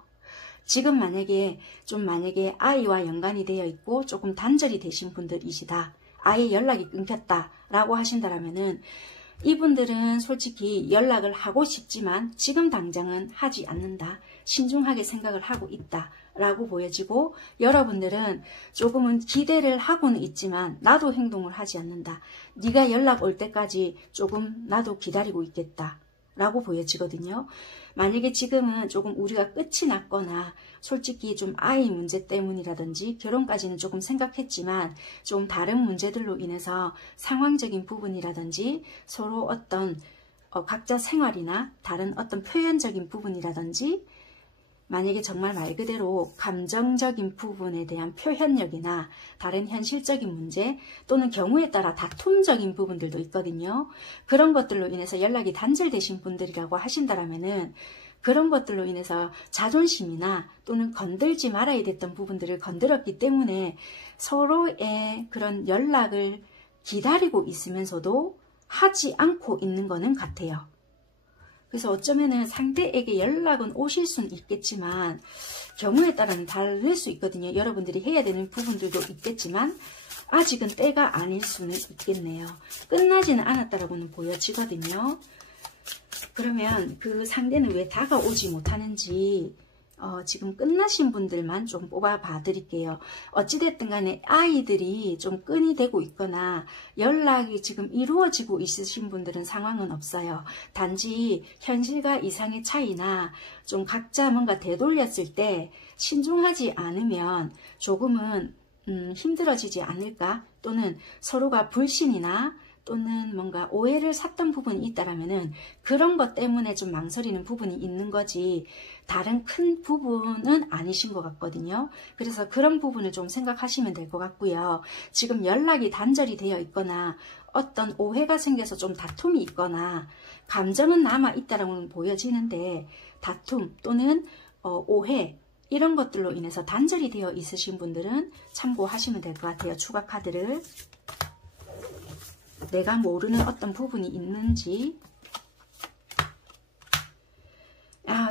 지금 만약에 아이와 연관이 되어 있고 조금 단절이 되신 분들이시다, 아예 연락이 끊겼다 라고 하신다라면은, 이분들은 솔직히 연락을 하고 싶지만 지금 당장은 하지 않는다, 신중하게 생각을 하고 있다 라고 보여지고, 여러분들은 조금은 기대를 하고는 있지만 나도 행동을 하지 않는다, 네가 연락 올 때까지 조금 나도 기다리고 있겠다 라고 보여지거든요. 만약에 지금은 조금 우리가 끝이 났거나 솔직히 좀 아이 문제 때문이라든지 결혼까지는 조금 생각했지만 좀 다른 문제들로 인해서 상황적인 부분이라든지 서로 어떤 각자 생활이나 다른 어떤 표현적인 부분이라든지, 만약에 정말 말 그대로 감정적인 부분에 대한 표현력이나 다른 현실적인 문제 또는 경우에 따라 다툼적인 부분들도 있거든요. 그런 것들로 인해서 연락이 단절되신 분들이라고 하신다라면은, 그런 것들로 인해서 자존심이나 또는 건들지 말아야 됐던 부분들을 건드렸기 때문에 서로의 그런 연락을 기다리고 있으면서도 하지 않고 있는 거는 같아요. 그래서 어쩌면은 상대에게 연락은 오실 수는 있겠지만 경우에 따라는 다를 수 있거든요. 여러분들이 해야 되는 부분들도 있겠지만 아직은 때가 아닐 수는 있겠네요. 끝나지는 않았다라고는 보여지거든요. 그러면 그 상대는 왜 다가오지 못하는지 지금 끝나신 분들만 좀 뽑아봐 드릴게요. 어찌됐든 간에 아이들이 좀 끈이 되고 있거나 연락이 지금 이루어지고 있으신 분들은 상황은 없어요. 단지 현실과 이상의 차이나 좀 각자 뭔가 되돌렸을 때 신중하지 않으면 조금은 힘들어지지 않을까, 또는 서로가 불신이나 또는 뭔가 오해를 샀던 부분이 있다라면은 그런 것 때문에 좀 망설이는 부분이 있는 거지 다른 큰 부분은 아니신 것 같거든요. 그래서 그런 부분을 좀 생각하시면 될 것 같고요. 지금 연락이 단절이 되어 있거나 어떤 오해가 생겨서 좀 다툼이 있거나 감정은 남아 있다라고 보여지는데, 다툼 또는 오해 이런 것들로 인해서 단절이 되어 있으신 분들은 참고하시면 될 것 같아요. 추가 카드를 내가 모르는 어떤 부분이 있는지,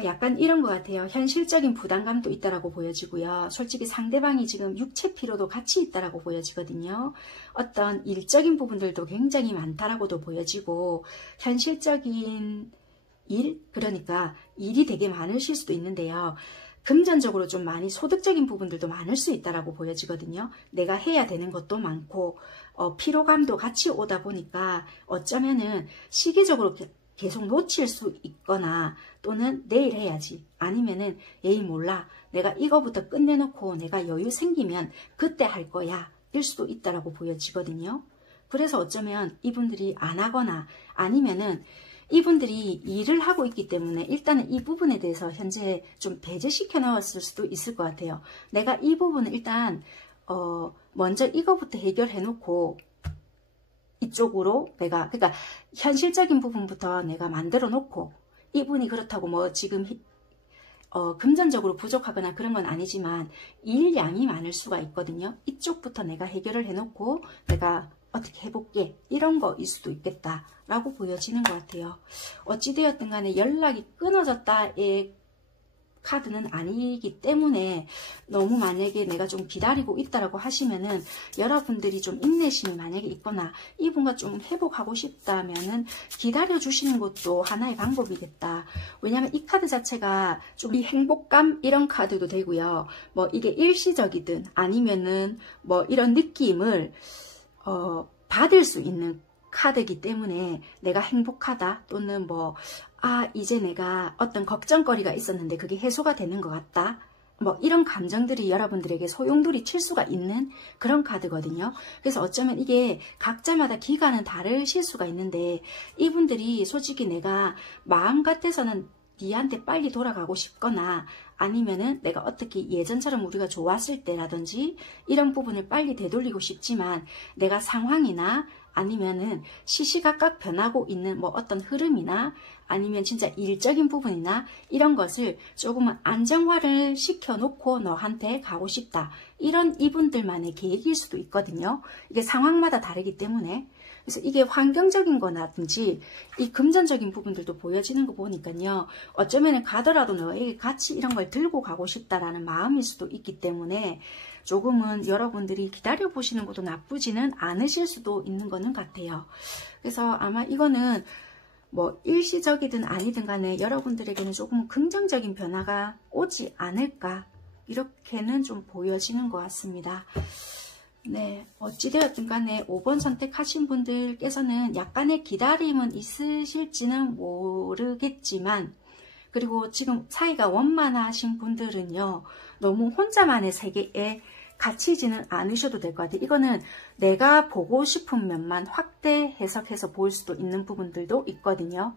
약간 이런 것 같아요. 현실적인 부담감도 있다라고 보여지고요. 솔직히 상대방이 지금 육체 피로도 같이 있다라고 보여지거든요. 어떤 일적인 부분들도 굉장히 많다라고도 보여지고, 현실적인 일, 그러니까 일이 되게 많으실 수도 있는데요. 금전적으로 좀 많이 소득적인 부분들도 많을 수 있다라고 보여지거든요. 내가 해야 되는 것도 많고 피로감도 같이 오다 보니까 어쩌면은 시기적으로 계속 놓칠 수 있거나, 또는 내일 해야지, 아니면은 에이 몰라, 내가 이거부터 끝내놓고 내가 여유 생기면 그때 할 거야 일 수도 있다라고 보여지거든요. 그래서 어쩌면 이분들이 안 하거나 아니면은 이분들이 일을 하고 있기 때문에 일단은 이 부분에 대해서 현재 좀 배제시켜 넣었을 수도 있을 것 같아요. 내가 이 부분을 일단 먼저 이거부터 해결해 놓고 이쪽으로 내가, 그러니까 현실적인 부분부터 내가 만들어 놓고, 이분이 그렇다고 뭐 지금 금전적으로 부족하거나 그런 건 아니지만 일량이 많을 수가 있거든요. 이쪽부터 내가 해결을 해 놓고 내가 어떻게 해볼게, 이런 거일 수도 있겠다라고 보여지는 것 같아요. 어찌되었든 간에 연락이 끊어졌다의 카드는 아니기 때문에 너무 만약에 내가 좀 기다리고 있다라고 하시면은, 여러분들이 좀 인내심이 만약에 있거나 이분과 좀 회복하고 싶다면은 기다려 주시는 것도 하나의 방법이겠다. 왜냐하면 이 카드 자체가 좀 이 행복감 이런 카드도 되고요. 뭐 이게 일시적이든 아니면은 뭐 이런 느낌을 받을 수 있는 카드이기 때문에 내가 행복하다, 또는 뭐 이제 내가 어떤 걱정거리가 있었는데 그게 해소가 되는 것 같다, 뭐 이런 감정들이 여러분들에게 소용돌이 칠 수가 있는 그런 카드거든요. 그래서 어쩌면 이게 각자마다 기간은 다르실 수가 있는데, 이분들이 솔직히 내가 마음 같아서는 니한테 빨리 돌아가고 싶거나 아니면은 내가 어떻게 예전처럼 우리가 좋았을 때라든지 이런 부분을 빨리 되돌리고 싶지만 내가 상황이나 아니면은 시시각각 변하고 있는 뭐 어떤 흐름이나 아니면 진짜 일적인 부분이나 이런 것을 조금은 안정화를 시켜놓고 너한테 가고 싶다. 이런 이분들만의 계획일 수도 있거든요. 이게 상황마다 다르기 때문에. 그래서 이게 환경적인 거라든지 이 금전적인 부분들도 보여지는 거 보니까요. 어쩌면 가더라도 너에게 같이 이런 걸 들고 가고 싶다라는 마음일 수도 있기 때문에 조금은 여러분들이 기다려보시는 것도 나쁘지는 않으실 수도 있는 거는 같아요. 그래서 아마 이거는 뭐 일시적이든 아니든 간에 여러분들에게는 조금 긍정적인 변화가 오지 않을까 이렇게는 좀 보여지는 것 같습니다. 네, 어찌되었든 간에 5번 선택하신 분들께서는 약간의 기다림은 있으실지는 모르겠지만 그리고 지금 사이가 원만하신 분들은요. 너무 혼자만의 세계에 갇히지는 않으셔도 될 것 같아요. 이거는 내가 보고 싶은 면만 확대 해석해서 볼 수도 있는 부분들도 있거든요.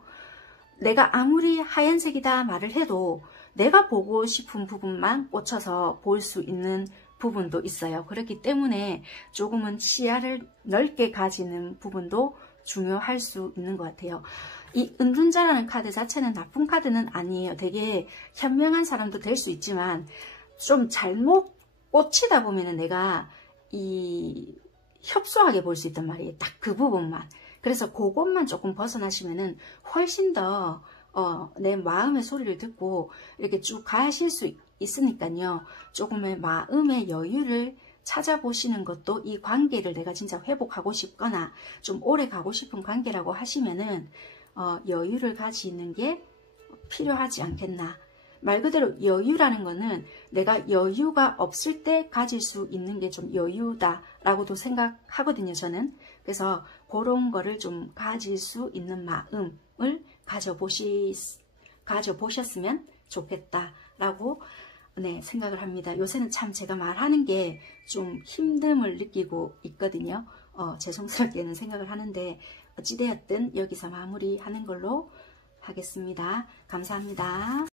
내가 아무리 하얀색이다 말을 해도 내가 보고 싶은 부분만 꽂혀서 볼 수 있는 부분도 있어요. 그렇기 때문에 조금은 시야를 넓게 가지는 부분도 중요할 수 있는 것 같아요. 이 은둔자라는 카드 자체는 나쁜 카드는 아니에요. 되게 현명한 사람도 될 수 있지만 좀 잘못 꽂히다 보면은 내가 이 협소하게 볼 수 있단 말이에요. 딱 그 부분만. 그래서 그것만 조금 벗어나시면은 훨씬 더 내 마음의 소리를 듣고 이렇게 쭉 가실 수 있으니까요. 조금의 마음의 여유를 찾아보시는 것도 이 관계를 내가 진짜 회복하고 싶거나 좀 오래 가고 싶은 관계라고 하시면은 여유를 가지는 게 필요하지 않겠나. 말 그대로 여유라는 거는 내가 여유가 없을 때 가질 수 있는 게 좀 여유다라고도 생각하거든요, 저는. 그래서 그런 거를 좀 가질 수 있는 마음을 가져보셨으면 좋겠다라고 네, 생각을 합니다. 요새는 참 제가 말하는 게 좀 힘듦을 느끼고 있거든요. 죄송스럽게는 생각을 하는데 어찌되었든 여기서 마무리하는 걸로 하겠습니다. 감사합니다.